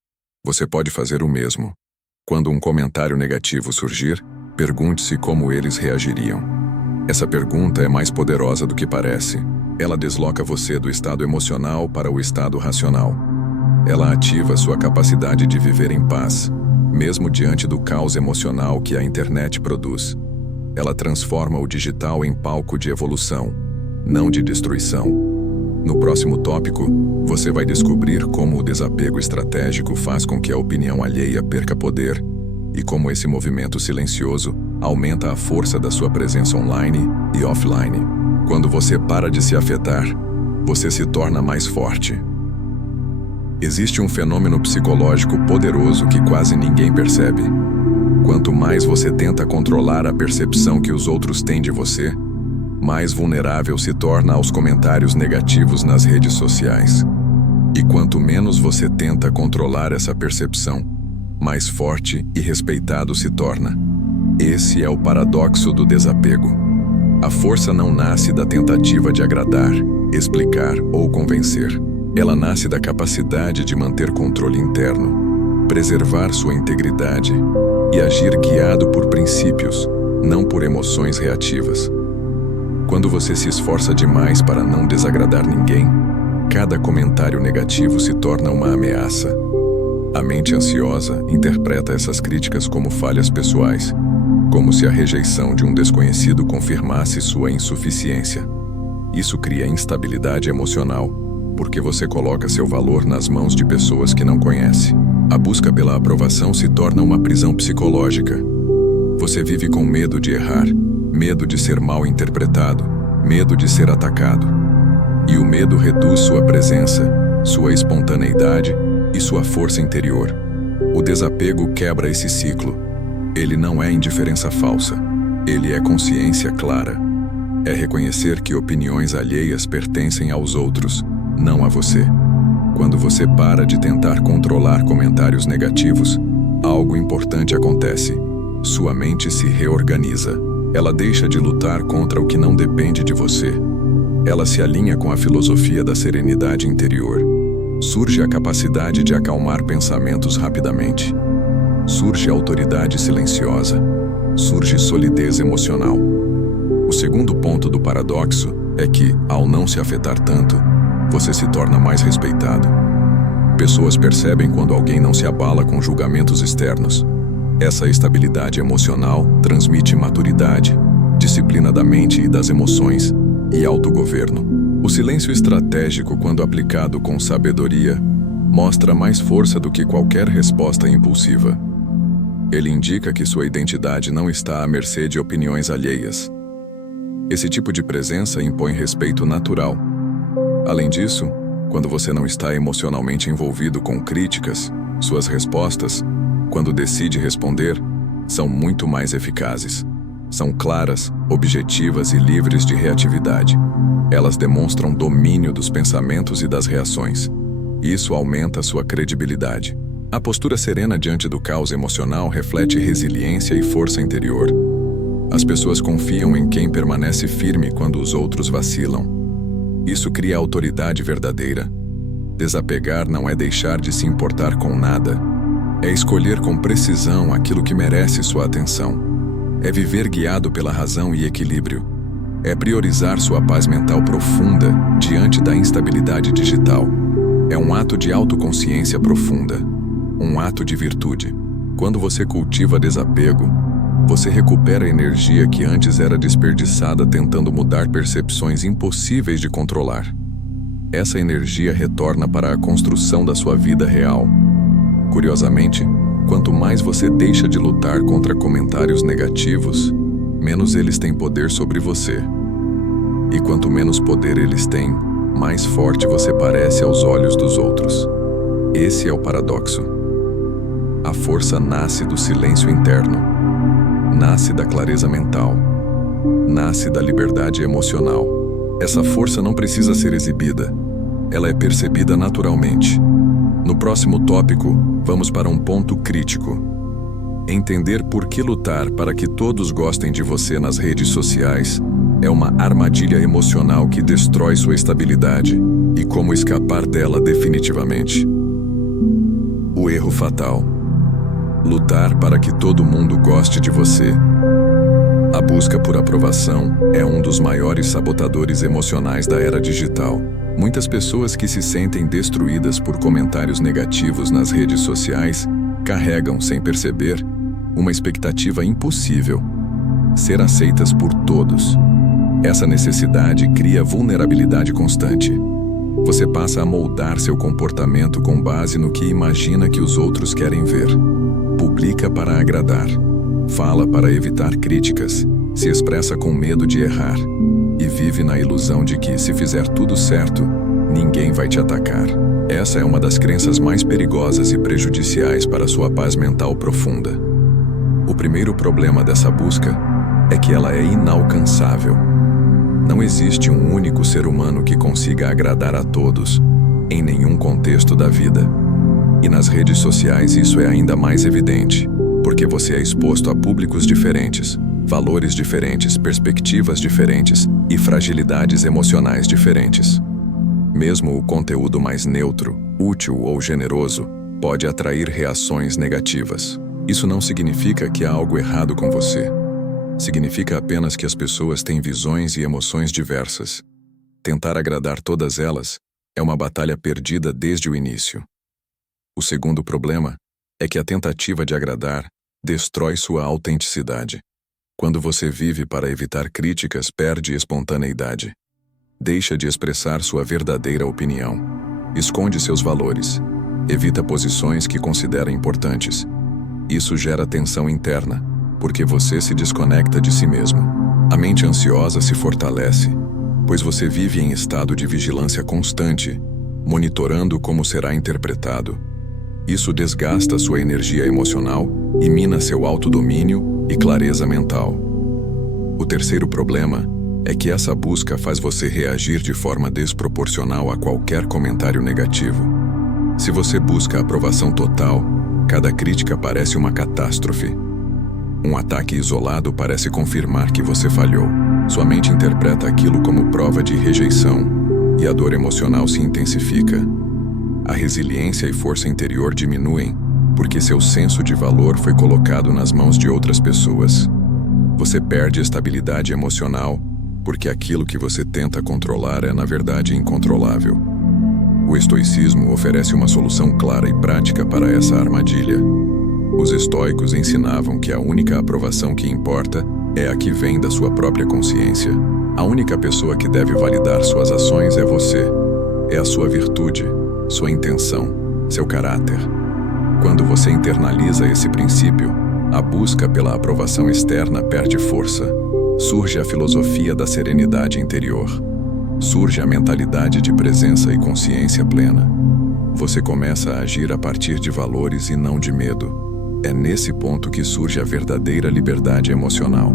Você pode fazer o mesmo. Quando um comentário negativo surgir, pergunte-se como eles reagiriam. Essa pergunta é mais poderosa do que parece. Ela desloca você do estado emocional para o estado racional. Ela ativa sua capacidade de viver em paz, mesmo diante do caos emocional que a internet produz. Ela transforma o digital em palco de evolução, não de destruição. No próximo tópico, você vai descobrir como o desapego estratégico faz com que a opinião alheia perca poder e como esse movimento silencioso aumenta a força da sua presença online e offline. Quando você para de se afetar, você se torna mais forte. Existe um fenômeno psicológico poderoso que quase ninguém percebe. Quanto mais você tenta controlar a percepção que os outros têm de você, mais vulnerável se torna aos comentários negativos nas redes sociais. E quanto menos você tenta controlar essa percepção, mais forte e respeitado se torna. Esse é o paradoxo do desapego. A força não nasce da tentativa de agradar, explicar ou convencer. Ela nasce da capacidade de manter controle interno, preservar sua integridade e agir guiado por princípios, não por emoções reativas. Quando você se esforça demais para não desagradar ninguém, cada comentário negativo se torna uma ameaça. A mente ansiosa interpreta essas críticas como falhas pessoais, como se a rejeição de um desconhecido confirmasse sua insuficiência. Isso cria instabilidade emocional, porque você coloca seu valor nas mãos de pessoas que não conhece. A busca pela aprovação se torna uma prisão psicológica. Você vive com medo de errar, medo de ser mal interpretado, medo de ser atacado. E o medo reduz sua presença, sua espontaneidade e sua força interior. O desapego quebra esse ciclo. Ele não é indiferença falsa, ele é consciência clara. É reconhecer que opiniões alheias pertencem aos outros, não a você. Quando você para de tentar controlar comentários negativos, algo importante acontece. Sua mente se reorganiza. Ela deixa de lutar contra o que não depende de você. Ela se alinha com a filosofia da serenidade interior. Surge a capacidade de acalmar pensamentos rapidamente. Surge autoridade silenciosa. Surge solidez emocional. O segundo ponto do paradoxo é que, ao não se afetar tanto, você se torna mais respeitado. Pessoas percebem quando alguém não se abala com julgamentos externos. Essa estabilidade emocional transmite maturidade, disciplina da mente e das emoções e autogoverno. O silêncio estratégico, quando aplicado com sabedoria, mostra mais força do que qualquer resposta impulsiva. Ele indica que sua identidade não está à mercê de opiniões alheias. Esse tipo de presença impõe respeito natural. Além disso, quando você não está emocionalmente envolvido com críticas, suas respostas, quando decide responder, são muito mais eficazes. São claras, objetivas e livres de reatividade. Elas demonstram domínio dos pensamentos e das reações. Isso aumenta sua credibilidade. A postura serena diante do caos emocional reflete resiliência e força interior. As pessoas confiam em quem permanece firme quando os outros vacilam. Isso cria autoridade verdadeira. Desapegar não é deixar de se importar com nada. É escolher com precisão aquilo que merece sua atenção. É viver guiado pela razão e equilíbrio. É priorizar sua paz mental profunda diante da instabilidade digital. É um ato de autoconsciência profunda. Um ato de virtude. Quando você cultiva desapego, você recupera a energia que antes era desperdiçada tentando mudar percepções impossíveis de controlar. Essa energia retorna para a construção da sua vida real. Curiosamente, quanto mais você deixa de lutar contra comentários negativos, menos eles têm poder sobre você. E quanto menos poder eles têm, mais forte você parece aos olhos dos outros. Esse é o paradoxo. A força nasce do silêncio interno. Nasce da clareza mental. Nasce da liberdade emocional. Essa força não precisa ser exibida. Ela é percebida naturalmente. No próximo tópico, vamos para um ponto crítico. Entender por que lutar para que todos gostem de você nas redes sociais é uma armadilha emocional que destrói sua estabilidade e como escapar dela definitivamente. O erro fatal. Lutar para que todo mundo goste de você. A busca por aprovação é um dos maiores sabotadores emocionais da era digital. Muitas pessoas que se sentem destruídas por comentários negativos nas redes sociais carregam, sem perceber, uma expectativa impossível: ser aceitas por todos. Essa necessidade cria vulnerabilidade constante. Você passa a moldar seu comportamento com base no que imagina que os outros querem ver. Publica para agradar. Fala para evitar críticas. Se expressa com medo de errar. E vive na ilusão de que, se fizer tudo certo, ninguém vai te atacar. Essa é uma das crenças mais perigosas e prejudiciais para sua paz mental profunda. O primeiro problema dessa busca é que ela é inalcançável. Não existe um único ser humano que consiga agradar a todos, em nenhum contexto da vida. E nas redes sociais isso é ainda mais evidente, porque você é exposto a públicos diferentes, valores diferentes, perspectivas diferentes e fragilidades emocionais diferentes. Mesmo o conteúdo mais neutro, útil ou generoso pode atrair reações negativas. Isso não significa que há algo errado com você. Significa apenas que as pessoas têm visões e emoções diversas. Tentar agradar todas elas é uma batalha perdida desde o início. O segundo problema é que a tentativa de agradar destrói sua autenticidade. Quando você vive para evitar críticas, perde espontaneidade. Deixa de expressar sua verdadeira opinião. Esconde seus valores. Evita posições que considera importantes. Isso gera tensão interna, porque você se desconecta de si mesmo. A mente ansiosa se fortalece, pois você vive em estado de vigilância constante, monitorando como será interpretado. Isso desgasta sua energia emocional e mina seu autodomínio e clareza mental. O terceiro problema é que essa busca faz você reagir de forma desproporcional a qualquer comentário negativo. Se você busca aprovação total, cada crítica parece uma catástrofe. Um ataque isolado parece confirmar que você falhou. Sua mente interpreta aquilo como prova de rejeição, e a dor emocional se intensifica. A resiliência e força interior diminuem, porque seu senso de valor foi colocado nas mãos de outras pessoas. Você perde estabilidade emocional, porque aquilo que você tenta controlar é, na verdade, incontrolável. O estoicismo oferece uma solução clara e prática para essa armadilha. Os estoicos ensinavam que a única aprovação que importa é a que vem da sua própria consciência. A única pessoa que deve validar suas ações é você. É a sua virtude, sua intenção, seu caráter. Quando você internaliza esse princípio, a busca pela aprovação externa perde força. Surge a filosofia da serenidade interior. Surge a mentalidade de presença e consciência plena. Você começa a agir a partir de valores e não de medo. É nesse ponto que surge a verdadeira liberdade emocional.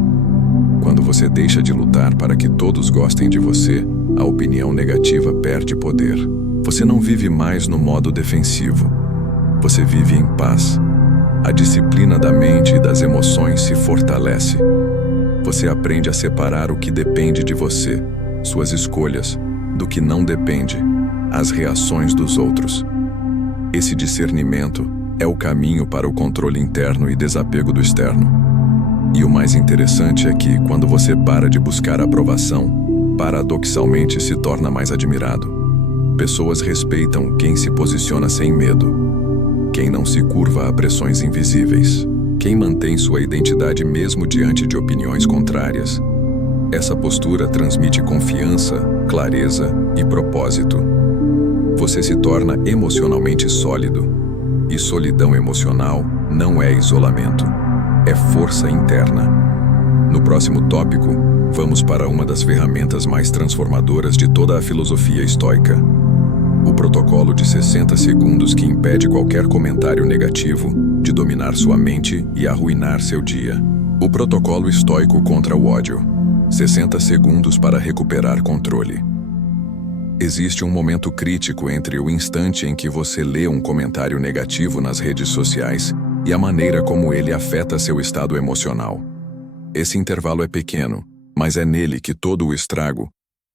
Quando você deixa de lutar para que todos gostem de você, a opinião negativa perde poder. Você não vive mais no modo defensivo. Você vive em paz. A disciplina da mente e das emoções se fortalece. Você aprende a separar o que depende de você, suas escolhas, do que não depende, as reações dos outros. Esse discernimento é o caminho para o controle interno e desapego do externo. E o mais interessante é que, quando você para de buscar aprovação, paradoxalmente se torna mais admirado. Pessoas respeitam quem se posiciona sem medo, quem não se curva a pressões invisíveis, quem mantém sua identidade mesmo diante de opiniões contrárias. Essa postura transmite confiança, clareza e propósito. Você se torna emocionalmente sólido. E solidão emocional não é isolamento, é força interna. No próximo tópico, vamos para uma das ferramentas mais transformadoras de toda a filosofia estoica: o protocolo de 60 segundos que impede qualquer comentário negativo de dominar sua mente e arruinar seu dia. O protocolo estoico contra o ódio. 60 segundos para recuperar controle. Existe um momento crítico entre o instante em que você lê um comentário negativo nas redes sociais e a maneira como ele afeta seu estado emocional. Esse intervalo é pequeno, mas é nele que todo o estrago,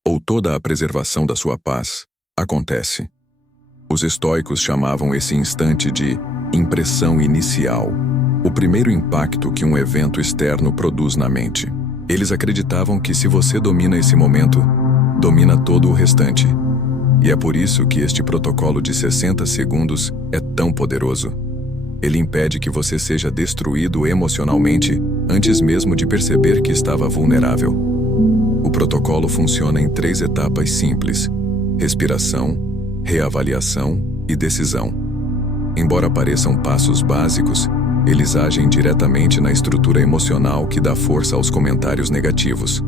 ou toda a preservação da sua paz, acontece. Os estoicos chamavam esse instante de impressão inicial, o primeiro impacto que um evento externo produz na mente. Eles acreditavam que se você domina esse momento, domina todo o restante. E é por isso que este protocolo de 60 segundos é tão poderoso. Ele impede que você seja destruído emocionalmente antes mesmo de perceber que estava vulnerável. O protocolo funciona em 3 etapas simples: respiração, reavaliação e decisão. Embora pareçam passos básicos, eles agem diretamente na estrutura emocional que dá força aos comentários negativos.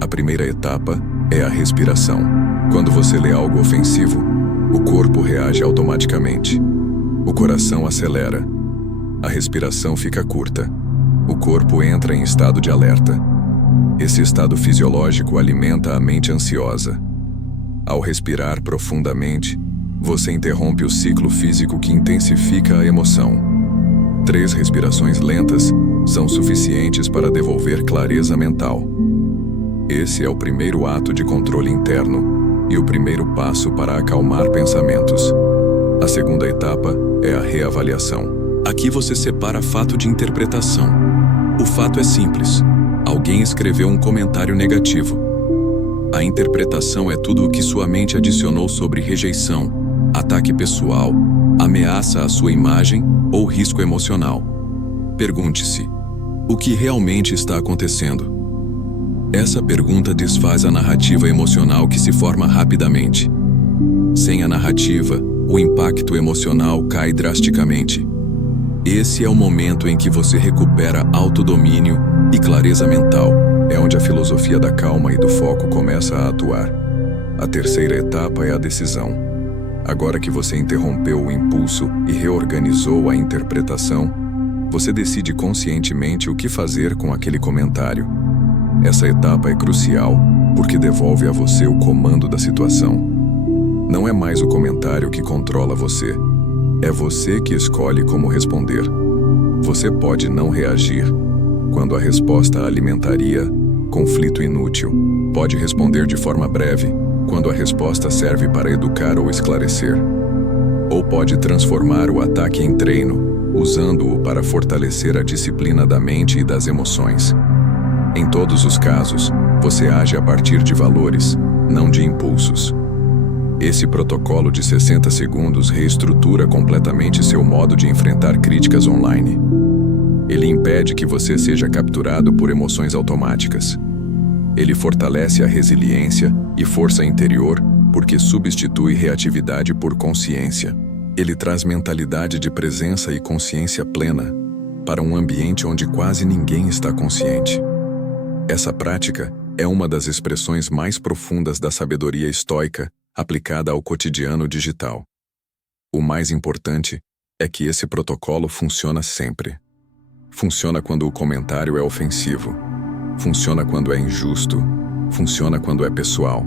A primeira etapa é a respiração. Quando você lê algo ofensivo, o corpo reage automaticamente. O coração acelera. A respiração fica curta. O corpo entra em estado de alerta. Esse estado fisiológico alimenta a mente ansiosa. Ao respirar profundamente, você interrompe o ciclo físico que intensifica a emoção. 3 respirações lentas são suficientes para devolver clareza mental. Esse é o primeiro ato de controle interno e o primeiro passo para acalmar pensamentos. A segunda etapa é a reavaliação. Aqui você separa fato de interpretação. O fato é simples. Alguém escreveu um comentário negativo. A interpretação é tudo o que sua mente adicionou sobre rejeição, ataque pessoal, ameaça à sua imagem ou risco emocional. Pergunte-se: o que realmente está acontecendo? Essa pergunta desfaz a narrativa emocional que se forma rapidamente. Sem a narrativa, o impacto emocional cai drasticamente. Esse é o momento em que você recupera autodomínio e clareza mental. É onde a filosofia da calma e do foco começa a atuar. A terceira etapa é a decisão. Agora que você interrompeu o impulso e reorganizou a interpretação, você decide conscientemente o que fazer com aquele comentário. Essa etapa é crucial porque devolve a você o comando da situação. Não é mais o comentário que controla você. É você que escolhe como responder. Você pode não reagir quando a resposta alimentaria conflito inútil. Pode responder de forma breve quando a resposta serve para educar ou esclarecer. Ou pode transformar o ataque em treino, usando-o para fortalecer a disciplina da mente e das emoções. Em todos os casos, você age a partir de valores, não de impulsos. Esse protocolo de 60 segundos reestrutura completamente seu modo de enfrentar críticas online. Ele impede que você seja capturado por emoções automáticas. Ele fortalece a resiliência e força interior porque substitui reatividade por consciência. Ele traz mentalidade de presença e consciência plena para um ambiente onde quase ninguém está consciente. Essa prática é uma das expressões mais profundas da sabedoria estoica aplicada ao cotidiano digital. O mais importante é que esse protocolo funciona sempre. Funciona quando o comentário é ofensivo. Funciona quando é injusto. Funciona quando é pessoal.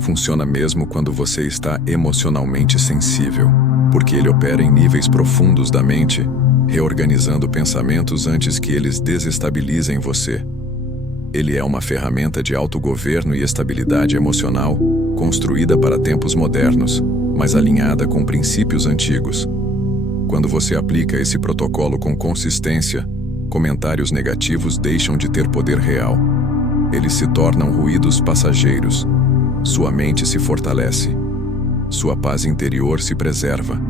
Funciona mesmo quando você está emocionalmente sensível, porque ele opera em níveis profundos da mente, reorganizando pensamentos antes que eles desestabilizem você. Ele é uma ferramenta de autogoverno e estabilidade emocional, construída para tempos modernos, mas alinhada com princípios antigos. Quando você aplica esse protocolo com consistência, comentários negativos deixam de ter poder real. Eles se tornam ruídos passageiros. Sua mente se fortalece. Sua paz interior se preserva.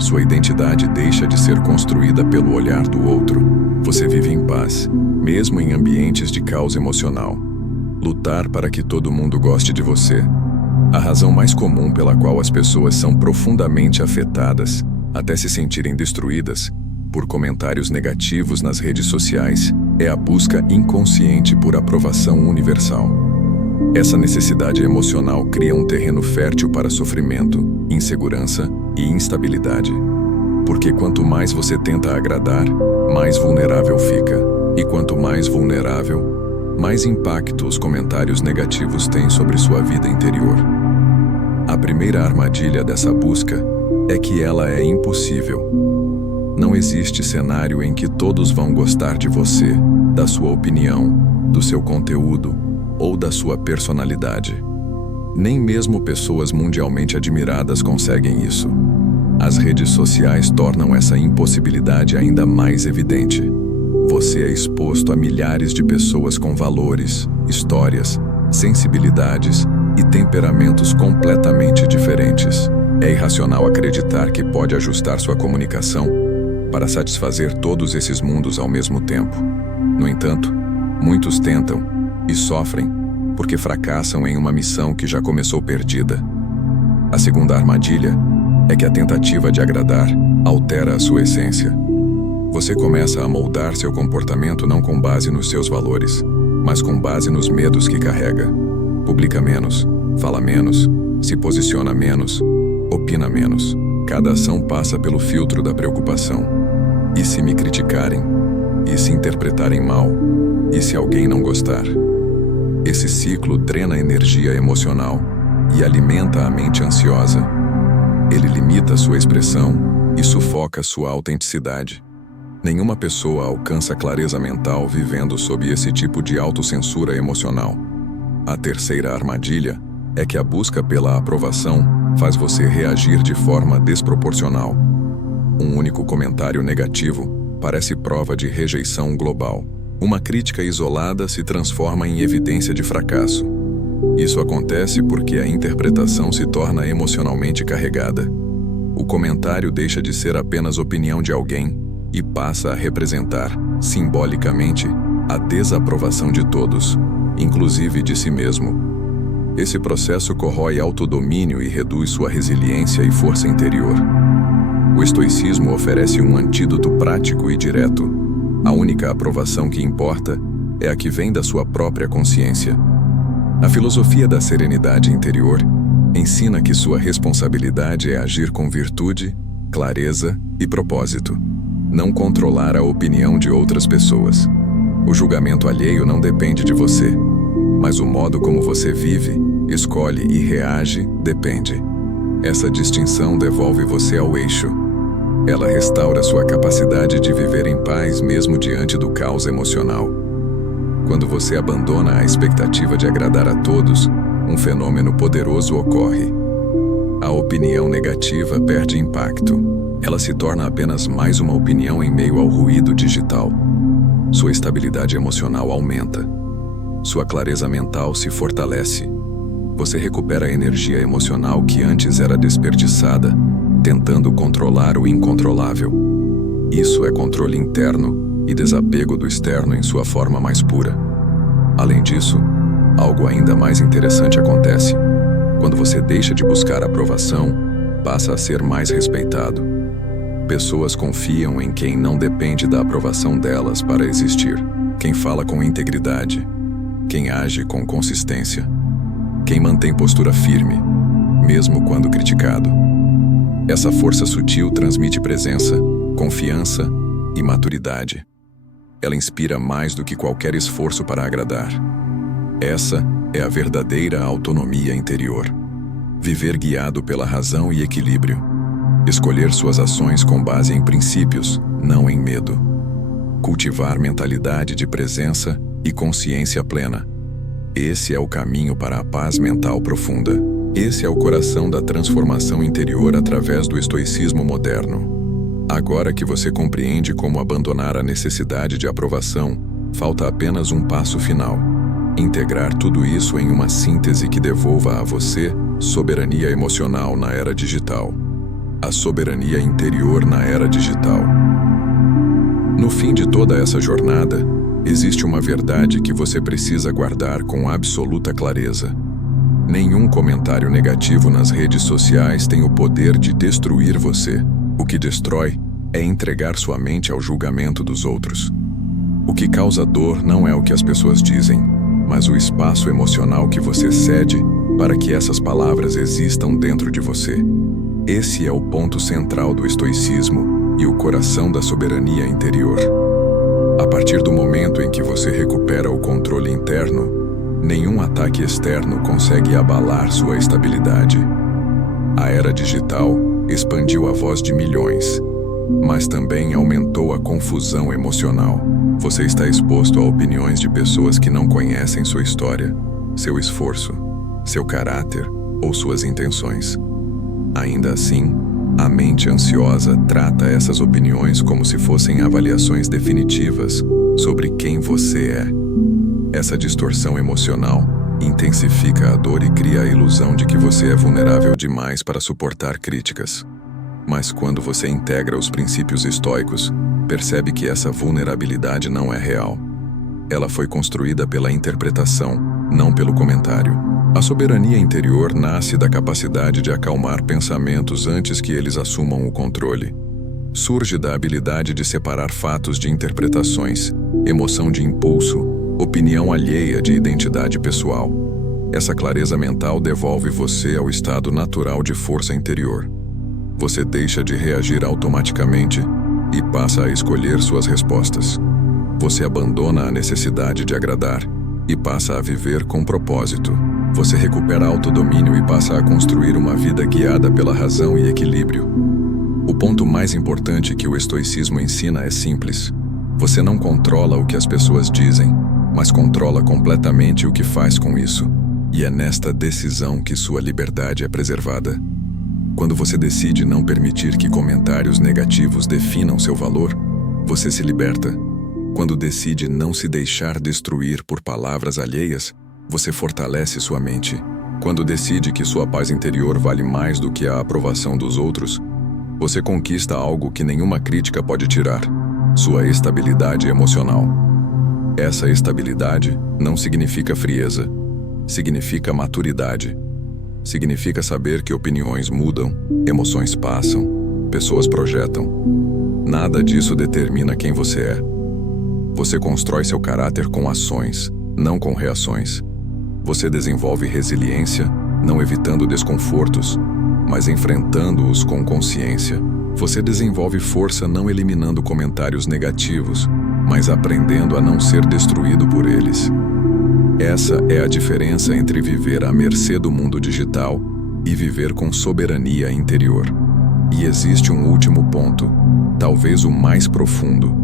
Sua identidade deixa de ser construída pelo olhar do outro. Você vive em paz, mesmo em ambientes de caos emocional. Lutar para que todo mundo goste de você. A razão mais comum pela qual as pessoas são profundamente afetadas, até se sentirem destruídas, por comentários negativos nas redes sociais, é a busca inconsciente por aprovação universal. Essa necessidade emocional cria um terreno fértil para sofrimento, insegurança e instabilidade. Porque quanto mais você tenta agradar, mais vulnerável fica. E quanto mais vulnerável, mais impacto os comentários negativos têm sobre sua vida interior. A primeira armadilha dessa busca é que ela é impossível. Não existe cenário em que todos vão gostar de você, da sua opinião, do seu conteúdo ou da sua personalidade. Nem mesmo pessoas mundialmente admiradas conseguem isso. As redes sociais tornam essa impossibilidade ainda mais evidente. Você é exposto a milhares de pessoas com valores, histórias, sensibilidades e temperamentos completamente diferentes. É irracional acreditar que pode ajustar sua comunicação para satisfazer todos esses mundos ao mesmo tempo. No entanto, muitos tentam e sofrem porque fracassam em uma missão que já começou perdida. A segunda armadilha é que a tentativa de agradar altera a sua essência. Você começa a moldar seu comportamento não com base nos seus valores, mas com base nos medos que carrega. Publica menos, fala menos, se posiciona menos, opina menos. Cada ação passa pelo filtro da preocupação. E se me criticarem? E se interpretarem mal? E se alguém não gostar? Esse ciclo drena energia emocional e alimenta a mente ansiosa. Ele limita sua expressão e sufoca sua autenticidade. Nenhuma pessoa alcança clareza mental vivendo sob esse tipo de autocensura emocional. A terceira armadilha é que a busca pela aprovação faz você reagir de forma desproporcional. Um único comentário negativo parece prova de rejeição global. Uma crítica isolada se transforma em evidência de fracasso. Isso acontece porque a interpretação se torna emocionalmente carregada. O comentário deixa de ser apenas opinião de alguém e passa a representar, simbolicamente, a desaprovação de todos, inclusive de si mesmo. Esse processo corrói autodomínio e reduz sua resiliência e força interior. O estoicismo oferece um antídoto prático e direto. A única aprovação que importa é a que vem da sua própria consciência. A filosofia da serenidade interior ensina que sua responsabilidade é agir com virtude, clareza e propósito, não controlar a opinião de outras pessoas. O julgamento alheio não depende de você, mas o modo como você vive, escolhe e reage depende. Essa distinção devolve você ao eixo. Ela restaura sua capacidade de viver em paz mesmo diante do caos emocional. Quando você abandona a expectativa de agradar a todos, um fenômeno poderoso ocorre. A opinião negativa perde impacto. Ela se torna apenas mais uma opinião em meio ao ruído digital. Sua estabilidade emocional aumenta. Sua clareza mental se fortalece. Você recupera a energia emocional que antes era desperdiçada, tentando controlar o incontrolável. Isso é controle interno e desapego do externo em sua forma mais pura. Além disso, algo ainda mais interessante acontece. Quando você deixa de buscar aprovação, passa a ser mais respeitado. Pessoas confiam em quem não depende da aprovação delas para existir. Quem fala com integridade, quem age com consistência, quem mantém postura firme, mesmo quando criticado. Essa força sutil transmite presença, confiança e maturidade. Ela inspira mais do que qualquer esforço para agradar. Essa é a verdadeira autonomia interior. Viver guiado pela razão e equilíbrio. Escolher suas ações com base em princípios, não em medo. Cultivar mentalidade de presença e consciência plena. Esse é o caminho para a paz mental profunda. Esse é o coração da transformação interior através do estoicismo moderno. Agora que você compreende como abandonar a necessidade de aprovação, falta apenas um passo final. Integrar tudo isso em uma síntese que devolva a você soberania emocional na era digital. A soberania interior na era digital. No fim de toda essa jornada, existe uma verdade que você precisa guardar com absoluta clareza. Nenhum comentário negativo nas redes sociais tem o poder de destruir você. O que destrói é entregar sua mente ao julgamento dos outros. O que causa dor não é o que as pessoas dizem, mas o espaço emocional que você cede para que essas palavras existam dentro de você. Esse é o ponto central do estoicismo e o coração da soberania interior. A partir do momento em que você recupera o controle interno, nenhum ataque externo consegue abalar sua estabilidade. A era digital expandiu a voz de milhões, mas também aumentou a confusão emocional. Você está exposto a opiniões de pessoas que não conhecem sua história, seu esforço, seu caráter ou suas intenções. Ainda assim, a mente ansiosa trata essas opiniões como se fossem avaliações definitivas sobre quem você é. Essa distorção emocional intensifica a dor e cria a ilusão de que você é vulnerável demais para suportar críticas. Mas quando você integra os princípios estoicos, percebe que essa vulnerabilidade não é real. Ela foi construída pela interpretação, não pelo comentário. A soberania interior nasce da capacidade de acalmar pensamentos antes que eles assumam o controle. Surge da habilidade de separar fatos de interpretações, emoção de impulso, opinião alheia de identidade pessoal. Essa clareza mental devolve você ao estado natural de força interior. Você deixa de reagir automaticamente e passa a escolher suas respostas. Você abandona a necessidade de agradar e passa a viver com propósito. Você recupera autodomínio e passa a construir uma vida guiada pela razão e equilíbrio. O ponto mais importante que o estoicismo ensina é simples. Você não controla o que as pessoas dizem, mas controla completamente o que faz com isso. E é nesta decisão que sua liberdade é preservada. Quando você decide não permitir que comentários negativos definam seu valor, você se liberta. Quando decide não se deixar destruir por palavras alheias, você fortalece sua mente. Quando decide que sua paz interior vale mais do que a aprovação dos outros, você conquista algo que nenhuma crítica pode tirar: sua estabilidade emocional. Essa estabilidade não significa frieza, significa maturidade. Significa saber que opiniões mudam, emoções passam, pessoas projetam. Nada disso determina quem você é. Você constrói seu caráter com ações, não com reações. Você desenvolve resiliência, não evitando desconfortos, mas enfrentando-os com consciência. Você desenvolve força não eliminando comentários negativos, mas aprendendo a não ser destruído por eles. Essa é a diferença entre viver à mercê do mundo digital e viver com soberania interior. E existe um último ponto, talvez o mais profundo.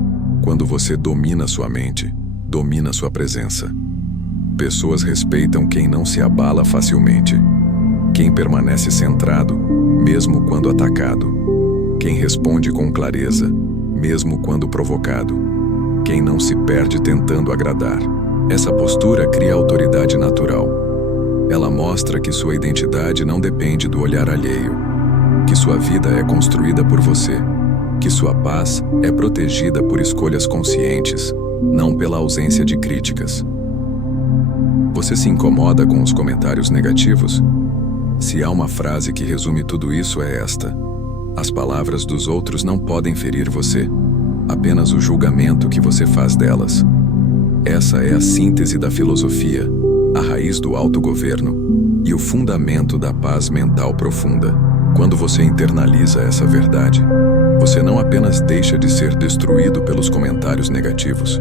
Quando você domina sua mente, domina sua presença. Pessoas respeitam quem não se abala facilmente. Quem permanece centrado, mesmo quando atacado. Quem responde com clareza, mesmo quando provocado. Quem não se perde tentando agradar. Essa postura cria autoridade natural. Ela mostra que sua identidade não depende do olhar alheio, que sua vida é construída por você, que sua paz é protegida por escolhas conscientes, não pela ausência de críticas. Você se incomoda com os comentários negativos? Se há uma frase que resume tudo isso, é esta: as palavras dos outros não podem ferir você, apenas o julgamento que você faz delas. Essa é a síntese da filosofia, a raiz do autogoverno e o fundamento da paz mental profunda. Quando você internaliza essa verdade, você não apenas deixa de ser destruído pelos comentários negativos,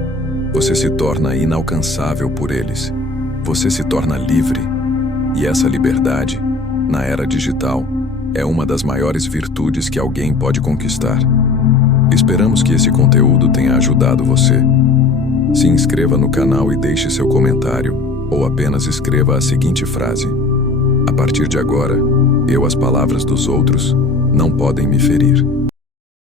você se torna inalcançável por eles. Você se torna livre. E essa liberdade, na era digital, é uma das maiores virtudes que alguém pode conquistar. Esperamos que esse conteúdo tenha ajudado você. Se inscreva no canal e deixe seu comentário, ou apenas escreva a seguinte frase: a partir de agora, as palavras dos outros não podem me ferir.